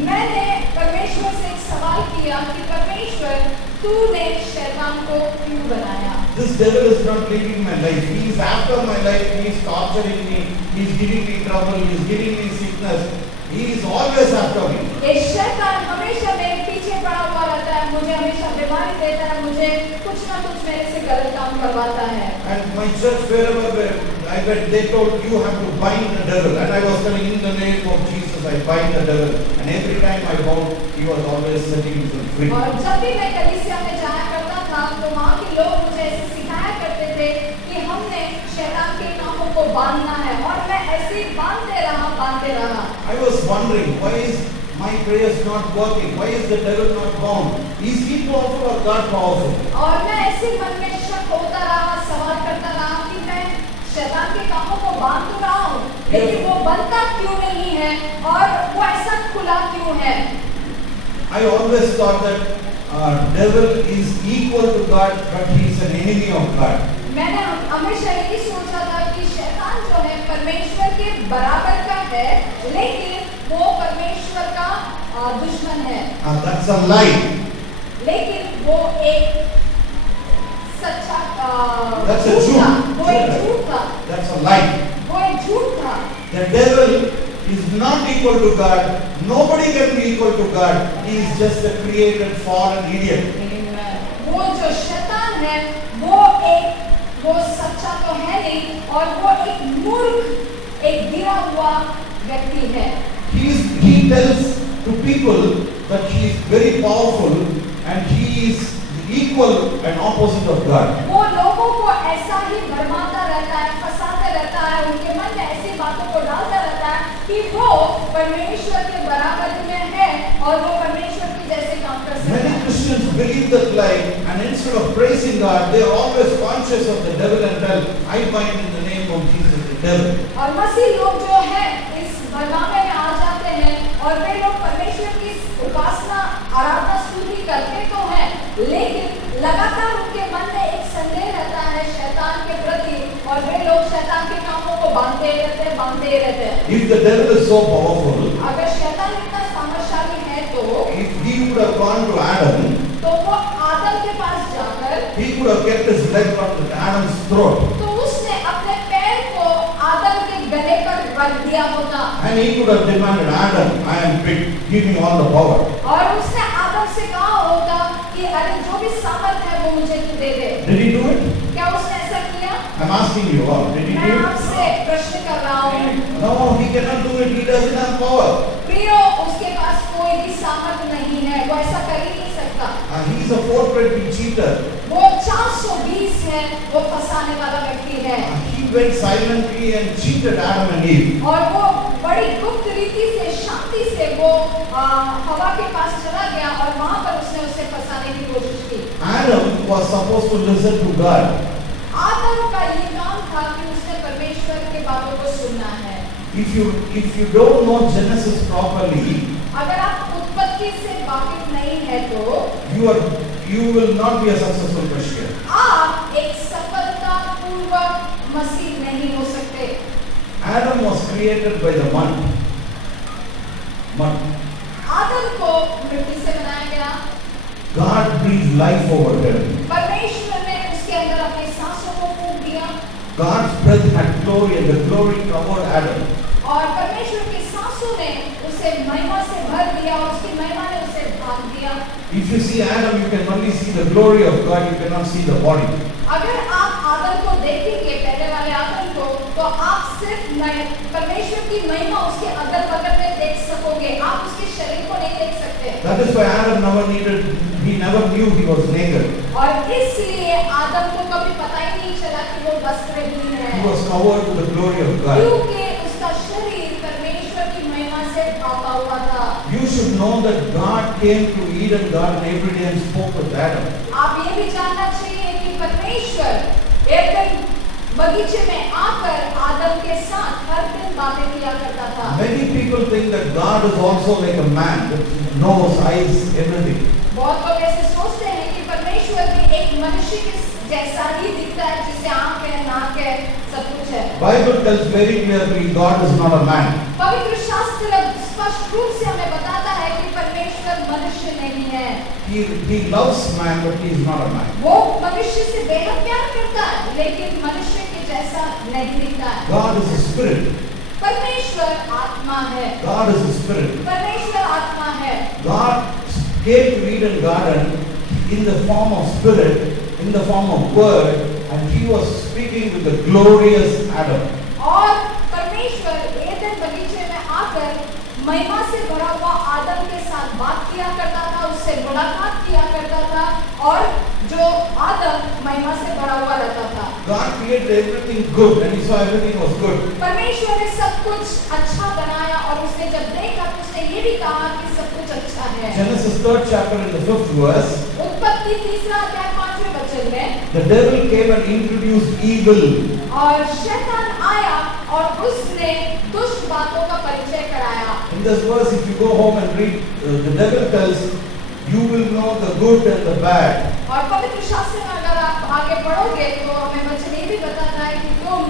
मैंने परमेश्वर से एक सवाल किया कि परमेश्वर तूने शैतान को क्यों बनाया? This devil is not living my life. He is after my life. He is torturing me. He is giving me trouble. He is giving me sickness. He is always after me. ये शैतान हमेशा मेरे पीछे पड़ा हुआ रहता है, मुझे हमेशा बीमारी देता है, मुझे कुछ ना कुछ मेरे से गलत काम करवाता है। And my church, wherever I went, they told you have to bind the devil. And I was telling in the name of Jesus, I bind the devil. And every time I bound, he was always setting himself free. और जब भी मैं कलीसिया में जाया करता था, तो वहाँ के लोग मुझे ऐसे सिखाया करते थे कि हमने शैतान के कामों को बांधना है, और मैं ऐसे ही बांधते रहा। I was wondering, why is my prayers not working? Why is the devil not bound? Is he powerful or God powerful? और मैं ऐसे मन में शक होता रहा, सवाल करता रहा कि मैं शैतान के कामों को बांध तो रहा हूँ, लेकिन वो बनता क्यों नहीं है और वो ऐसा खुला क्यों है? I always thought that devil is equal to God, but he is an enemy of God. मैंने हमेशा यही सोचा था कि शैतान जो है परमेश्वर के बराबर का है, लेकिन वो परमेश्वर का दुश्मन है। That's a lie. लेकिन वो एक सच्चा That's a झूठ था। झूठ। वो एक झूठ था। That's a lie. वो एक झूठ था। The devil is not equal to God. Nobody can be equal to God. He is just a created fallen idiot. वो जो शैतान है, वो सच्चा तो है नहीं, और वो एक मूर्ख, एक गिरा हुआ व्यक्ति है। He tells to people that he is very powerful and he is equal and opposite of God. वो लोगों को ऐसा ही भरमाता रहता है, फंसाता रहता है, उनके मन में ऐसी बातों को डालता रहता है कि वो परमेश्वर के बराबर में है और वो परमेश्वर के जैसे काम कर सकता Many है। Christians believe that lie, and instead of praising God, they are always conscious of the devil and tell, I bind in the name of Jesus the devil. और मसीह लोग जो है इस बदनामे में आ जाते हैं, और वे लोग परमेश्वर की उपासना, आराधना, स्तुति करते तो हैं, लेकिन लगातार उनके मन में एक संदेह रहता है शैतान के प्रति, और वे लोग शैतान के कामों को बांधते रहते हैं। If the devil is so powerful, अगर शैतान इतना सामर्थ्यशाली है तो if he would have gone to Adam, वो आदम के पास जाकर he could have kept his leg on Adam's throat, तो उसने अपने पैर को आदम के गले पर रख दिया होता, and he could have demanded, Adam, I am big, give me all the power. और उसने आदम से कहा होता कि अरे जो भी सामर्थ है वो मुझे तू दे दे। Did he do it? क्या उसने ऐसा किया? I'm asking you all, did he मैं do it? आपसे प्रश्न कर रहा हूँ। No, he cannot do it, he doesn't have power. प्रियो, उसके पास कोई भी सामर्थ नहीं है, वो ऐसा कर ही नहीं सकता। He is a forthright cheater. वो 420 है, वो फंसाने वाला व्यक्ति है। He went silently and cheated Adam and Eve. और वो बड़ी गुप्त रीति से, शांति से वो हवा के पास चला गया, और वहां पर उसने उसे फंसाने की कोशिश की। Adam was supposed to listen to God. आदम का ये काम था कि उसने परमेश्वर के बातों को सुनना है। If you don't know Genesis properly, अगर आप उत्पत्ति से वाकिफ नहीं है तो you will not be a successful Christian. आप एक सफलतापूर्वक मसीह नहीं हो सकते। Adam was created by the mud. आदम को मिट्टी से बनाया गया। God breathed life over him. परमेश्वर ने उसके अंदर अपनी सांसों को फूंक दिया, God's breath had glory and the glory covered Adam. और परमेश्वर की सांसों ने उसे महिमा से भर दिया, और उसकी महिमा ने उसे ढांक दिया। If you see Adam, you can only see the glory of God, you cannot see the body. अगर आप आदम को देखेंगे, पहले वाले आदम को, तो आप सिर्फ परमेश्वर की महिमा उसके अगल बगल में देख सकोगे, आप उसके शरीर को नहीं देख सकते। That is why Adam never knew he was naked. और इसलिए आदम को कभी पता ही नहीं चला कि वो वस्त्रहीन है, He was covered with the glory of God. क्योंकि उसका शरीर परमेश्वर की महिमा से ढका हुआ था। You should know that God came to Eden Garden every day and spoke with Adam. आप ये भी जानना चाहिए कि परमेश्वर एक दिन बगीचे में आकर आदम के साथ हर दिन बातें किया करता था। Many people think that God is also like a man with nose, eyes, everything. बहुत लोग ऐसे सोचते हैं कि परमेश्वर भी एक मनुष्य के जैसा ही दिखता है, जिसे आंख है, नाक है, सब कुछ है। Bible tells very clearly God is not a man. पवित्र शास्त्र स्पष्ट रूप से हमें बताता है कि परमेश्वर मनुष्य नहीं है। He loves man, but he is not a man. वो मनुष्य से बेहद प्यार करता है, लेकिन मनुष्य के जैसा नहीं दिखता है। God is a spirit. परमेश्वर आत्मा है। God is a spirit. परमेश्वर आत्मा है। God came to Eden Garden in the form of spirit, in the form of word, and he was speaking with the glorious Adam. और परमेश्वर Edan बगीचे में आकर महिमा से भरा हुआ आदम के साथ बात किया करता था, उससे मुलाकात किया करता था, और जो आदम महिमा से भरा हुआ रहता था। God created everything good, and he saw everything was good. परमेश्वर ने सब कुछ अच्छा बनाया, और उसने जब देखा तो उसने ये भी कहा कि सब कुछ अच्छा है। Genesis 3rd chapter in the 5th verse. उत्पत्ति 3रा अध्याय 5वें वचन में The devil came and introduced evil. और शैतान आया और उसने दुष्ट बातों का परिचय कराया। In this verse, if you go home and read, the devil tells, you will know the good and the bad. और पवित्र शास्त्र में अगर आप आगे पढ़ोगे तो हमें वचन ये भी बताता है कि तुम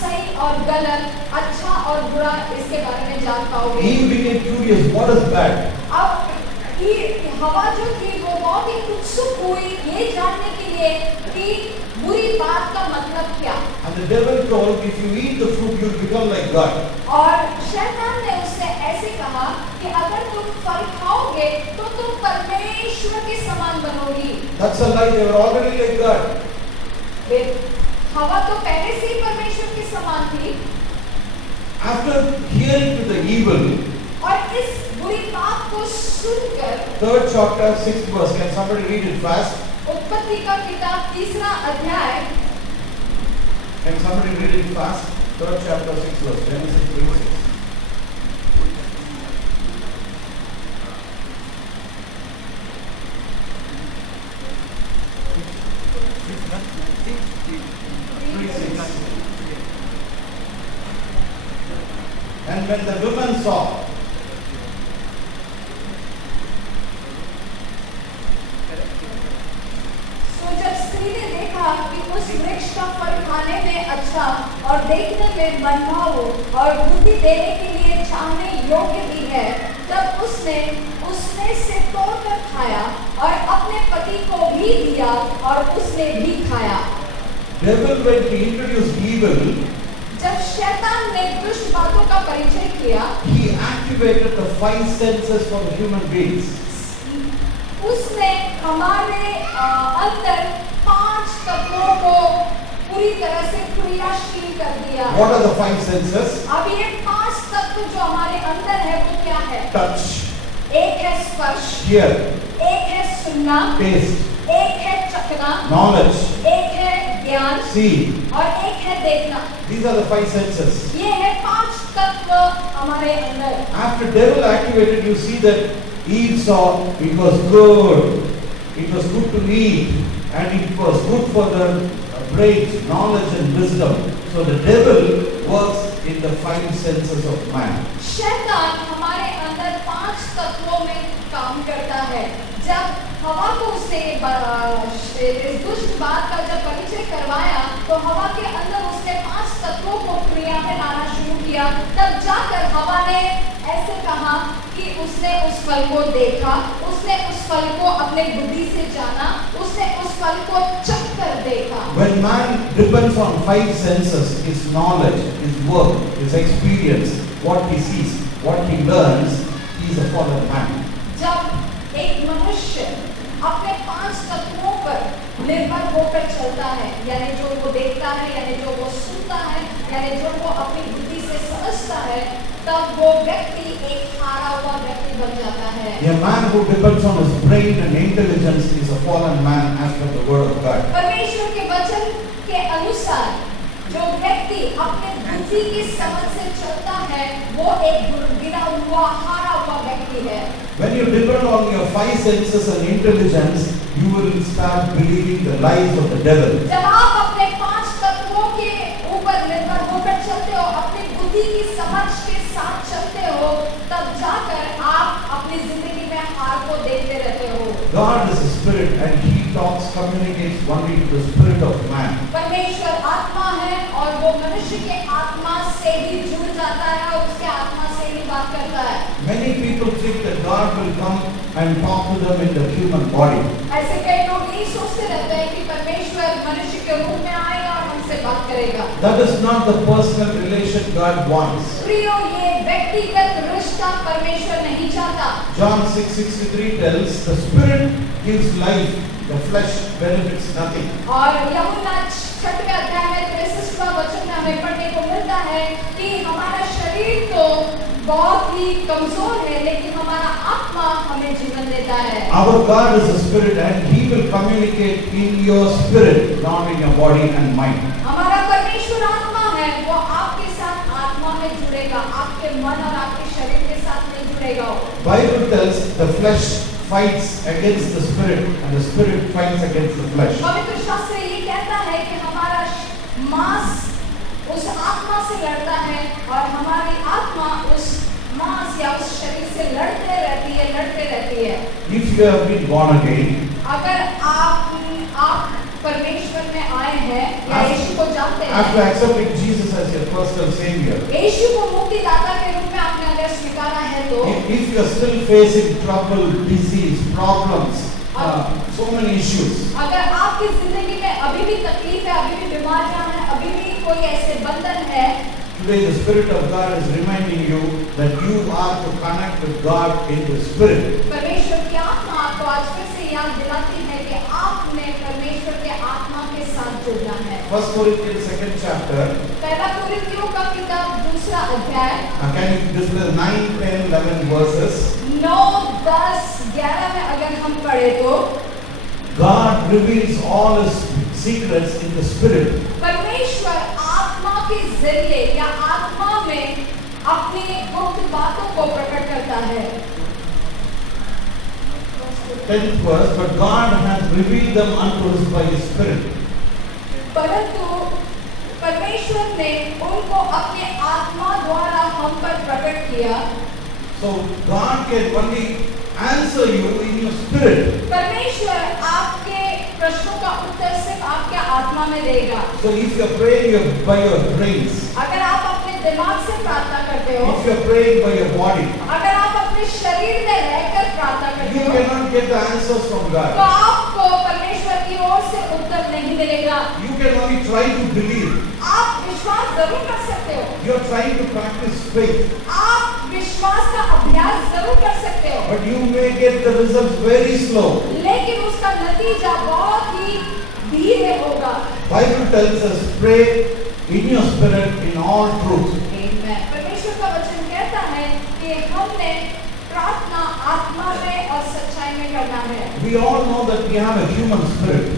सही और गलत, अच्छा और बुरा इसके बारे में जान पाओगे। Eve became curious, what is bad? अब हवा जो थी वो बहुत ही उत्सुक हुई ये जानने के लिए कि बुरी बात का मतलब क्या। And the devil told, if you eat the fruit, you will become like God. और शैतान ने उससे ऐसे कहा कि अगर तुम फल खाओगे तो तुम परमेश्वर के समान बनोगी। That's a lie, they were already like God. हवा तो पहले से ही परमेश्वर के समान थी। After hearing to the evil, और इस बुरी बात को सुनकर 3rd chapter, 6th verse, can somebody read it fast? उत्पत्ति का किताब 3रा अध्याय, Can somebody read it fast? 3rd chapter, 6th verse, Genesis 3:6. And when the woman saw, तो जब स्त्री ने देखा कि उस वृक्ष का फल खाने में अच्छा और देखने में मनभाव और बुद्धि देने के लिए चाहने योग्य भी है, तब उसने उसमें से तोड़कर खाया और अपने पति को भी दिया और उसने भी खाया। devil went to introduce evil, जब शैतान ने दुष्ट बातों का परिचय किया, he activated the 5 senses for the human beings. उसने हमारे अंदर 5 तत्वों को पूरी तरह से क्रियाशील कर दिया। What are the 5 senses? अब ये 5 तत्व जो हमारे अंदर है वो क्या है? Touch, एक है स्पर्श, hear, एक है सुनना, taste, एक है चखना, knowledge, एक है ज्ञान, see. और एक है देखना। These are the 5 senses. ये है 5 तत्व हमारे अंदर। After devil activated, you see that Eve saw it was good. It was good to eat, and it was good for the brains, knowledge and wisdom. So the devil works in the 5 senses of man. शैतान हमारे अंदर 5 तत्वों में काम करता है। जब हवा को उसने इस दुष्ट बात का जब परिचय करवाया तो हवा के अंदर उसने 5 तत्वों को क्रिया में लाना शुरू किया। तब जाकर हवा ने ऐसे कहा कि उसने उस फल को देखा, उसने उस फल को अपने बुद्धि से जाना, उसने उस फल को चख कर देखा। When man depends on 5 senses, his knowledge, his work, his experience, what he sees, what he learns, he is a fallen man. जब एक मनुष्य अपने 5 तत्वों पर निर्भर होकर चलता है, यानी जो वो देखता है, यानी जो वो सुनता है, यानी जो वो अपनी बुद्धि से समझता है, तब वो व्यक्ति एक हारा हुआ व्यक्ति बन जाता है। A man who depends on his brain and intelligence is a fallen man as per the word of God. परमेश्वर के वचन के अनुसार जो व्यक्ति अपने बुद्धि की समझ से चलता है वो एक गिरा हुआ हारा हुआ व्यक्ति है। When you depend on your 5 senses and intelligence, you will start believing the lies of the devil. जब आप अपने 5 तत्वों के ऊपर निर्भर होकर चलते हो, अपनी बुद्धि की समझ के साथ चलते हो, तब जाकर आप अपनी जिंदगी में हार को देखते रहते हो। God is a spirit and he communicates only to the spirit of man. परमेश्वर आत्मा है और वो मनुष्य के आत्मा से ही जुड़ जाता है और उसके आत्मा से ही बात करता है। Many people think that God will come and talk to them in the human body. ऐसे कई लोग यही सोचते रहते हैं कि परमेश्वर मनुष्य के रूप में आएगा और हमसे बात करेगा। That is not the personal relation God wants. प्रियो, ये व्यक्तिगत रिश्ता परमेश्वर नहीं चाहता। John 6:63 tells, the spirit gives life, the flesh benefits nothing. और यूहन्ना 6वें अध्याय में 63वां वचन में हमें पढ़ने को मिलता है कि हमारा शरीर तो बहुत ही कमजोर है, लेकिन हमारा आत्मा हमें जीवन देता है। Our God is a spirit and He will communicate in your spirit, not in your body and mind. हमारा परमेश्वर आत्मा है, वो आपके साथ आत्मा में जुड़ेगा, आपके मन और आपके शरीर के साथ नहीं जुड़ेगा। Bible tells the flesh fights against the spirit and the spirit fights against the flesh. पवित्र शास्त्र ये कहता है कि हमारा मांस उस आत्मा से लड़ता है और हमारी आत्मा उस मांस या उस शरीर से लड़ते रहती है। If you have been born again, अगर आप परमेश्वर में आए हैं या यीशु को जानते after हैं, accepting Jesus as your personal savior, यीशु को मुक्तिदाता के रूप में आपने अगर स्वीकारा है तो if you are still facing trouble, disease, problems, so many issues, अगर आपकी जिंदगी में अभी भी तकलीफ है, अभी भी बीमारियां हैं, अभी भी कोई ऐसे बंधन है, today the Spirit of God is reminding you that you are to connect with God in the Spirit. परमेश्वर की आत्मा आपको आज फिर से याद दिलाती है कि आपने परमेश्वर के आत्मा के साथ जुड़ना है। 1 Corinthians 2nd chapter, पहला कुरिन्थियों का किताब 2 अध्याय can you display 9, 10, 11 verses? 9, 10, 11 में अगर हम पढ़े तो God reveals all His secrets in the Spirit. परमेश्वर आत्मा के जरिए या आत्मा में अपनी गुप्त बातों को प्रकट करता है। 10th verse, but God has revealed them unto us by His Spirit. परंतु परमेश्वर ने उनको अपने आत्मा द्वारा हम पर प्रकट किया। So God can only answer you in your spirit. परमेश्वर आपके प्रश्नों का उत्तर सिर्फ आपके आत्मा में देगा। So if you are praying by your brains, अगर आप अपने दिमाग से प्रार्थना करते हो, if you are praying by your body, अगर आप अपने शरीर में रहकर प्रार्थना करते you हो, cannot get the answers from तो God. आपको परमेश्वर की ओर से उत्तर नहीं मिलेगा। You can only try to believe. आप विश्वास जरूर कर सकते हो, You are trying to practice faith, आप विश्वास का अभ्यास जरूर कर सकते हो, but you may get the results very slow. लेकिन उसका नतीजा बहुत ही धीरे होगा। Bible tells us pray in your spirit in all truth. Amen. परमेश्वर का वचन कहता है कि हमने प्रार्थना आत्मा में और सच्चाई में करना है। We all know that we have a human spirit.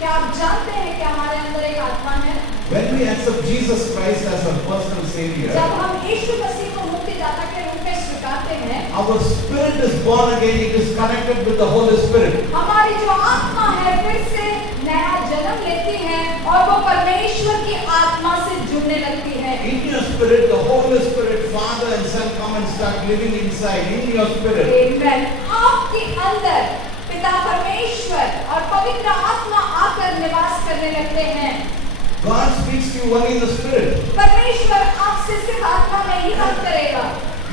क्या आप जानते हैं कि हमारे अंदर एक आत्मा है? When we accept Jesus Christ as our personal savior, जब हम यीशु मसीह को मुक्तिदाता के रूप में स्वीकारते हैं, our spirit is born again. It is connected with the Holy Spirit. हमारी जो आत्मा है फिर से नया जन्म लेती है और वो परमेश्वर की आत्मा से जुड़ने लगती है। In your spirit, the Holy Spirit, Father and Son come and start living inside in your spirit. Amen. आपके अंदर पिता परमेश्वर और पवित्र आत्मा आकर निवास करने लगते हैं। God speaks to you only in the spirit. परमेश्वर आपसे सिर्फ आत्मा में ही बात करेगा।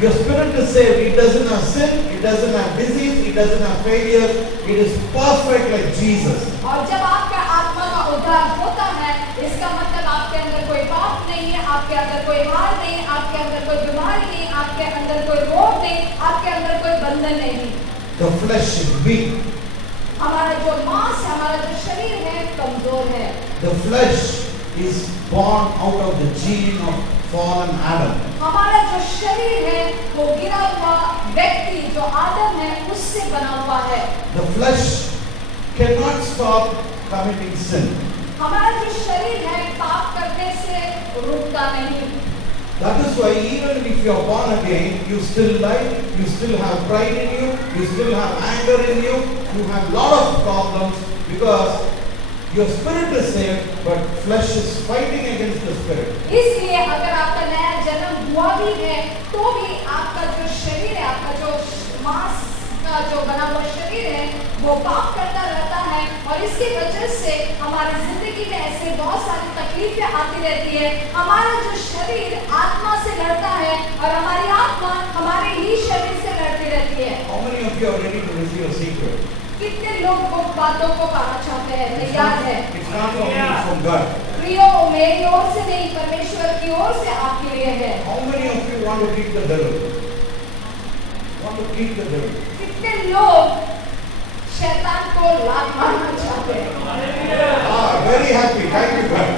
Your spirit is saved. It doesn't have sin. It doesn't have disease. It doesn't have failure. It is perfect like Jesus. और जब आपका आत्मा का उद्धार होता है, इसका मतलब आपके अंदर कोई पाप नहीं है, आपके अंदर कोई हार नहीं, आपके अंदर कोई बीमारी नहीं, आपके अंदर कोई रोग नहीं, आपके अंदर कोई बंधन नहीं। The flesh is weak. हमारा जो मांस है, हमारा जो शरीर है, कमजोर है। The flesh is born out of the gene of fallen Adam. हमारा जो शरीर है, वो गिरा हुआ व्यक्ति जो आदम है, उससे बना हुआ है। The flesh cannot stop committing sin. हमारा जो शरीर है, पाप करने से रुकता नहीं। That is why even if you are born again, you still lie, you still have pride in you, you still have anger in you, you have lot of problems because your spirit is saved, but flesh is fighting against the spirit. इसलिए अगर आपका नया जन्म हुआ भी है, तो भी आपका जो शरीर है, आपका जो मांस का जो बना हुआ शरीर है, वो पाप करता रहता है और इसकी वजह से हमारी जिंदगी में ऐसे बहुत सारी तकलीफें आती रहती है। हमारा जो शरीर आत्मा से लड़ता है और हमारी आत्मा हमारे ही शरीर से लड़ती रहती है। How many of you are ready to receive a secret? कितने लोग वो बातों को पाना चाहते हैं, तैयार है? It's not from me, it's from God. प्रियो, मेरी ओर से नहीं, परमेश्वर की ओर से आपके लिए है। How many of you want to keep the devil? Want to keep the devil? कितने लोग शैतान को लात मारना चाहते हैं? Very happy. Thank you, God.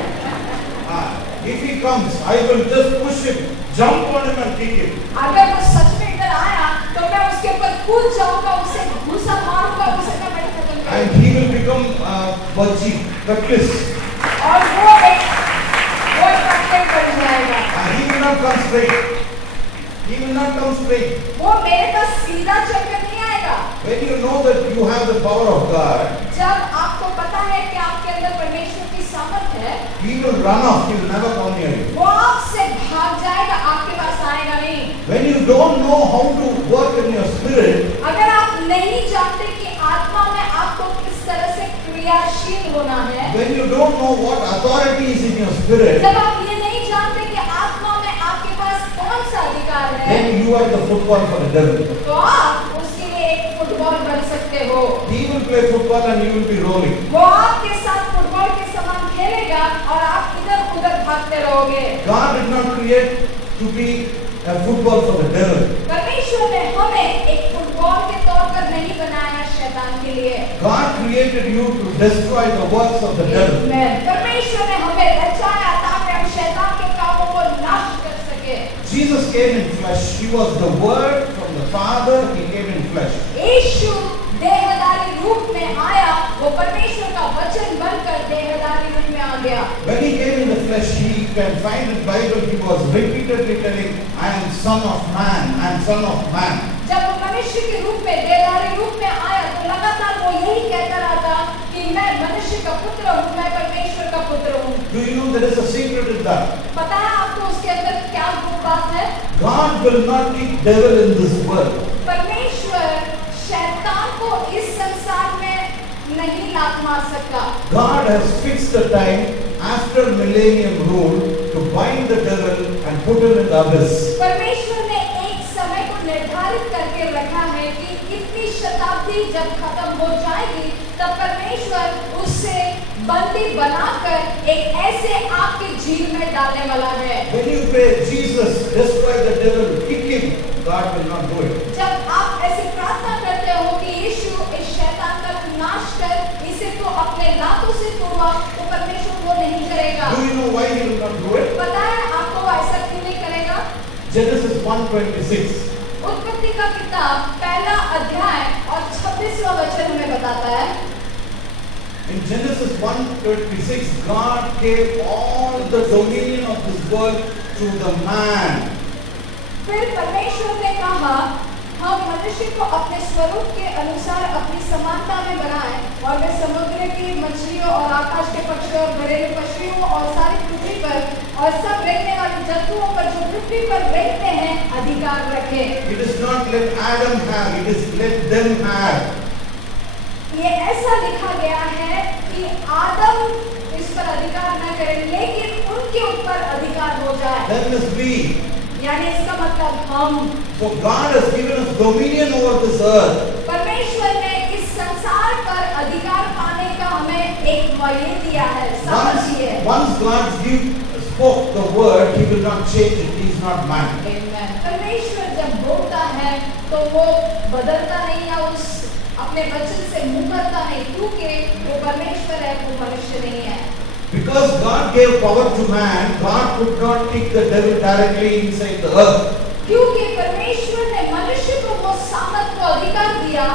If he comes, I will just push him, jump on him and kick him. अगर वो सच में इधर आया तो मैं उसके ऊपर कूद जाऊंगा, उसे घूसा मारूंगा, उसे मैं बड़े खत्म And करूंगा। he will become Baji, cutlass. और वो कटले पड़ जाएगा। He will not come straight. He will not come straight. वो मेरे पास सीधा चलकर नहीं आएगा। When you know that you have the power of God, जब आपको पता है कि आपके अंदर परमेश्वर की सामर्थ है, he will run off. He will never come near you. वो आपसे भाग जाएगा, आपके पास आएगा नहीं। When you don't know how to work in your spirit, अगर आप नहीं जानते कि आत्मा में आपको किस तरह से क्रियाशील होना है, when you don't know what authority is in your spirit, जब आप ये नहीं जानते कि आत्मा में आपके पास कौन सा अधिकार है, then you are the football for the devil. तो आप उसके लिए एक फुटबॉल बन सकते हो। He will play football and you will be rolling. वो आपके साथ फुटबॉल के समान खेलेगा और आप इधर उधर भागते रहोगे। God did not create to be a football for the devil. परमेश्वर ने हमें एक फुटबॉल के तौर पर नहीं बनाया शैतान के लिए। God created you to destroy the works of the devil. परमेश्वर ने हमें रचाया ताकि हम शैतान के कामों को नाश कर सके। Jesus came in flesh. He was the word from the Father. He came in flesh. यीशु देहधारी रूप में आया, वो परमेश्वर का वचन बनकर देहधारी रूप में आ गया। When he came in the flesh, he can find in Bible he was repeatedly telling, I am son of man, I am son of man. जब वो मनुष्य के रूप में देहधारी रूप में आया तो लगातार वो यही कहता रहा था कि मैं मनुष्य का पुत्र हूँ, मैं परमेश्वर का पुत्र हूँ। Do you know there is a secret in that? पता है आपको उसके अंदर क्या गुप्त बात है? God will not kick devil in this world. परमेश्वर शैतान को इस संसार में नहीं लात मार सकता। God has fixed the time after millennium rule to bind the devil and put him in the abyss. परमेश्वर ने एक समय को निर्धारित करके रखा है कि इतनी शताब्दी जब खत्म हो जाएगी तब परमेश्वर उससे बंदी बनाकर एक ऐसे आग के झील में डालने वाला है। When you pray, Jesus, destroy the devil, kick him, God will not do it. जब आप ऐसे प्रार्थना करते हो कि यीशु इस शैतान का तू नाश कर, इसे तो अपने लातों से तोड़वा, तो परमेश्वर वो नहीं करेगा। Do you know why he will not do it? पता है आपको वो ऐसा क्यों नहीं करेगा? Genesis 1:26. उत्पत्ति का किताब पहला अध्याय और 26वां वचन हमें बताता है। In Genesis 1:26, God gave all the dominion of this world to the man. फिर परमेश्वर ने कहा, हम मनुष्य को अपने स्वरूप के अनुसार अपनी समानता में बनाएं और वे समुद्र की मछलियों और आकाश के पक्षियों और घरेलू पशुओं और सारी पृथ्वी पर और सब रहने वाले जंतुओं पर जो पृथ्वी पर रहते हैं अधिकार रखें। It is not let Adam have, it is let them have. ये ऐसा लिखा गया है कि आदम इस पर अधिकार न करें लेकिन उनके ऊपर अधिकार हो जाए। Then must we. यानी इसका मतलब हम। So God has given us dominion over this earth. परमेश्वर ने इस संसार पर अधिकार पाने का हमें एक वही दिया है, सामर्थ दी है। Once God spoke the word, He will not change it. He is not man. Amen. परमेश्वर जब बोलता है तो वो बदलता नहीं या उस अपने वचन से मुंह करता नहीं, क्योंकि वो परमेश्वर है, वो मनुष्य नहीं है। Because God gave power to man, God could not kick the devil directly inside the earth. क्योंकि परमेश्वर ने मनुष्य को वो सामर्थ को अधिकार दिया,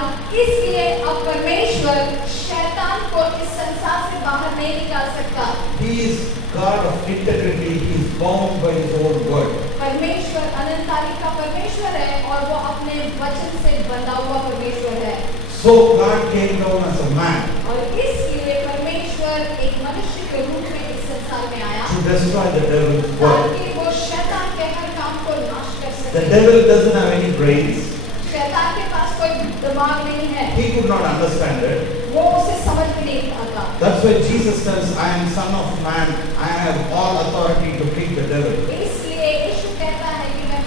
इसलिए अब परमेश्वर शैतान को इस संसार से बाहर नहीं निकाल सकता। He is God of integrity. He is bound by His own word. परमेश्वर अनंतकाली का परमेश्वर है और वो अपने वचन से बंधा हुआ परमेश्वर है। So God came down as a man और इसलिए परमेश्वर एक मनुष्य के रूप में इस संसार में आया to destroy the devil's work. ताकि वो शैतान के हर काम को नाश कर The सके। devil doesn't have any brains. शैतान के पास कोई दिमाग नहीं है, He could not understand it. वो उसे समझ भी नहीं पाता। That's why Jesus says, I am son of man. I have all authority to kick the devil. इसलिए यीशु कहता है कि मैं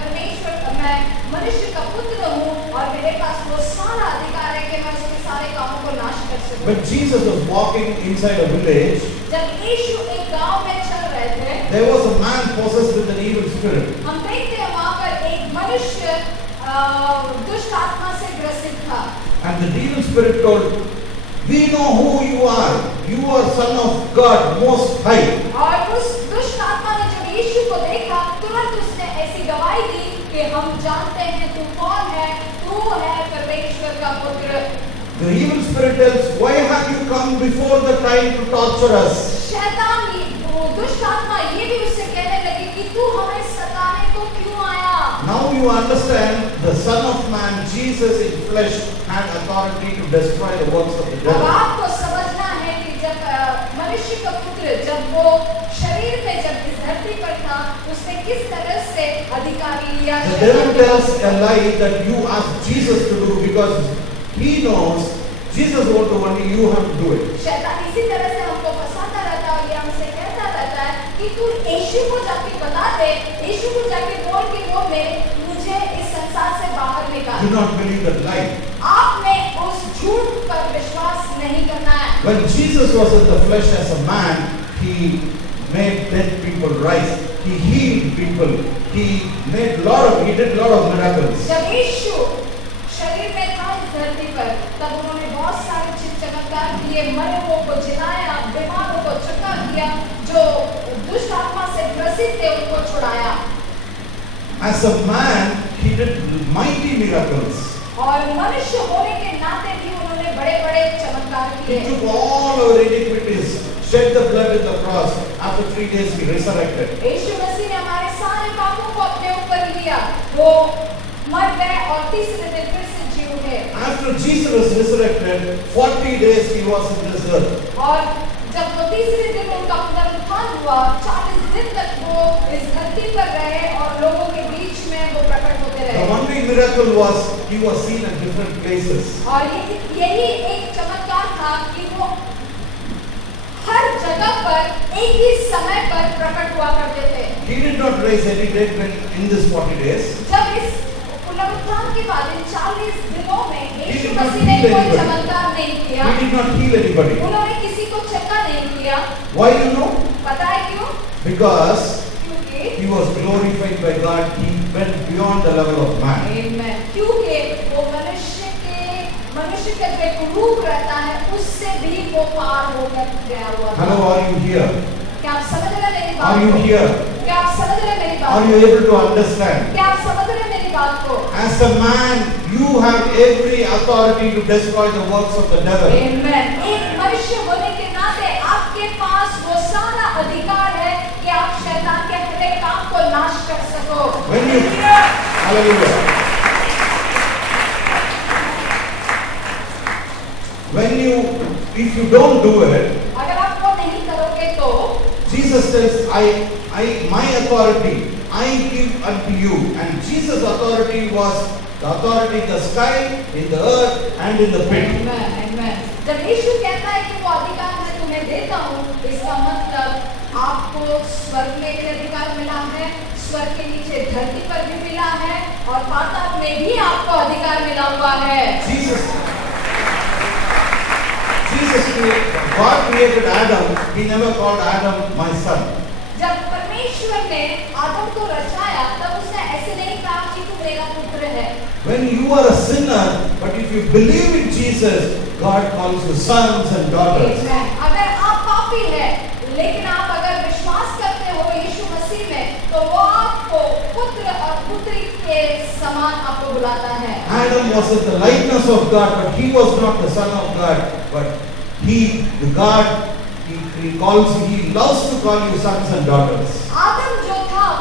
मनुष्य का पुत्र हूँ और मेरे पास वो सारा अधिकार है कि मैं उसके सारे कामों को when Jesus was walking inside a village, जब यीशु एक गांव में चल रहे थे, there was a man possessed with an evil spirit. हम देखते हैं वहां पर एक मनुष्य दुष्ट आत्मा से ग्रसित था। And the evil spirit told, "We know who you are. You are Son of God, Most High." और उस दुष्ट आत्मा ने जब यीशु को देखा, तुरंत उसने ऐसी गवाही दी कि हम जानते हैं तू कौन है, तू है परमेश्वर का पुत्र। The evil spirit tells, "Why have you come before the time to torture us?" शैतान वो दुष्ट आत्मा ये भी उससे कहने लगी कि तू हमें सताने को क्यों आया? Now you understand the Son of Man, Jesus in flesh, had authority to destroy the works of the अब devil. आपको समझना है कि जब मनुष्य का पुत्र जब वो शरीर में जब इस धरती पर था, उसने किस तरह से अधिकारी लिया? The devil tells a lie that you ask Jesus to do because he knows Jesus won't do, only you have to do it. शैतान इसी तरह से हमको फंसाता रहता है और ये हमसे कहता रहता है कि तू यीशु को जाके बता दे, यीशु को जाके बोल कि वो मुझे इस संसार से बाहर निकाल। Do not believe that lie. आपने उस झूठ पर विश्वास नहीं करना है। When Jesus was in the flesh as a man, he made dead people rise. He healed people. He did lot of miracles. जब यीशु शरीर में था इस धरती पर, तब उन्होंने बहुत सारे चमत्कार किए, मरे हुओं को जिलाया, बीमारों को चंगा किया, जो दुष्ट आत्मा से ग्रसित थे उनको छुड़ाया। As a man, he did mighty miracles. और मनुष्य होने के नाते भी उन्होंने बड़े-बड़े चमत्कार He किए। took all our iniquities, shed the blood in the cross. After 3 days, he resurrected. यीशु मसीह ने हमारे सारे पापों को अपने ऊपर लिया, वो मर गए और तीसरे दिन फिर से जी उठे। After Jesus was resurrected, 40 days he was in this earth. और जब वो तीसरे दिन उनका पुनरुत्थान हुआ, 40 दिन तक वो इस धरती पर रहे और लोगों के बीच में वो प्रकट होते The रहे। only miracle was he was seen at different places. और यही एक चमत्कार था कि वो हर जगह पर एक ही समय पर प्रकट हुआ करते थे। He did not raise any dead men in this 40 days. जब इस पुनरुत्थान के बाद इन 40 दिनों में यीशु did not मसीह ने heal कोई anybody. चमत्कार नहीं किया, He did not heal anybody. उन्होंने किसी को चंगा नहीं किया। Why you know? पता है क्यों? Because क्योंकि he was glorified by God. He went beyond the level of man. Amen. क्योंकि वो मनुष्य का जो एक रूप रहता है, उससे भी वो पार होकर गया हुआ था। Hello, are you here? क्या आप समझ रहे हैं मेरी Are बात you को? here? क्या आप समझ रहे हैं मेरी बात Are को? you able to understand? क्या आप समझ रहे हैं मेरी बात को? As a man, you have every authority to destroy the works of the devil. Amen. एक मनुष्य होने के नाते आपके पास वो सारा अधिकार है कि आप शैतान के हर एक काम को नाश कर सको। When you, hallelujah. If you don't do it, अगर आप वो नहीं करोगे तो Jesus says, my authority, I give unto you. And Jesus' authority was the authority in the sky, in the earth, and in the pit. Amen. Amen. जब यीशु कहता है कि वो अधिकार मैं तुम्हें देता हूँ, इसका मतलब आपको स्वर्ग में भी अधिकार मिला है, स्वर्ग के नीचे धरती पर भी मिला है और पाताल में भी आपको अधिकार मिला हुआ है। God created Adam. He never called Adam my son. जब परमेश्वर ने आदम को रचाया, तब उसने ऐसे नहीं कहा कि तू मेरा पुत्र है। When you are a sinner, but if you believe in Jesus, God calls you sons and daughters. अगर आप पापी हैं, लेकिन आप अगर विश्वास करते हो यीशु मसीह में, तो वो आपको पुत्र और पुत्री के समान आपको बुलाता है। Adam was in the likeness of God, but he was not the son of God. But he loves to call you sons and daughters. Adam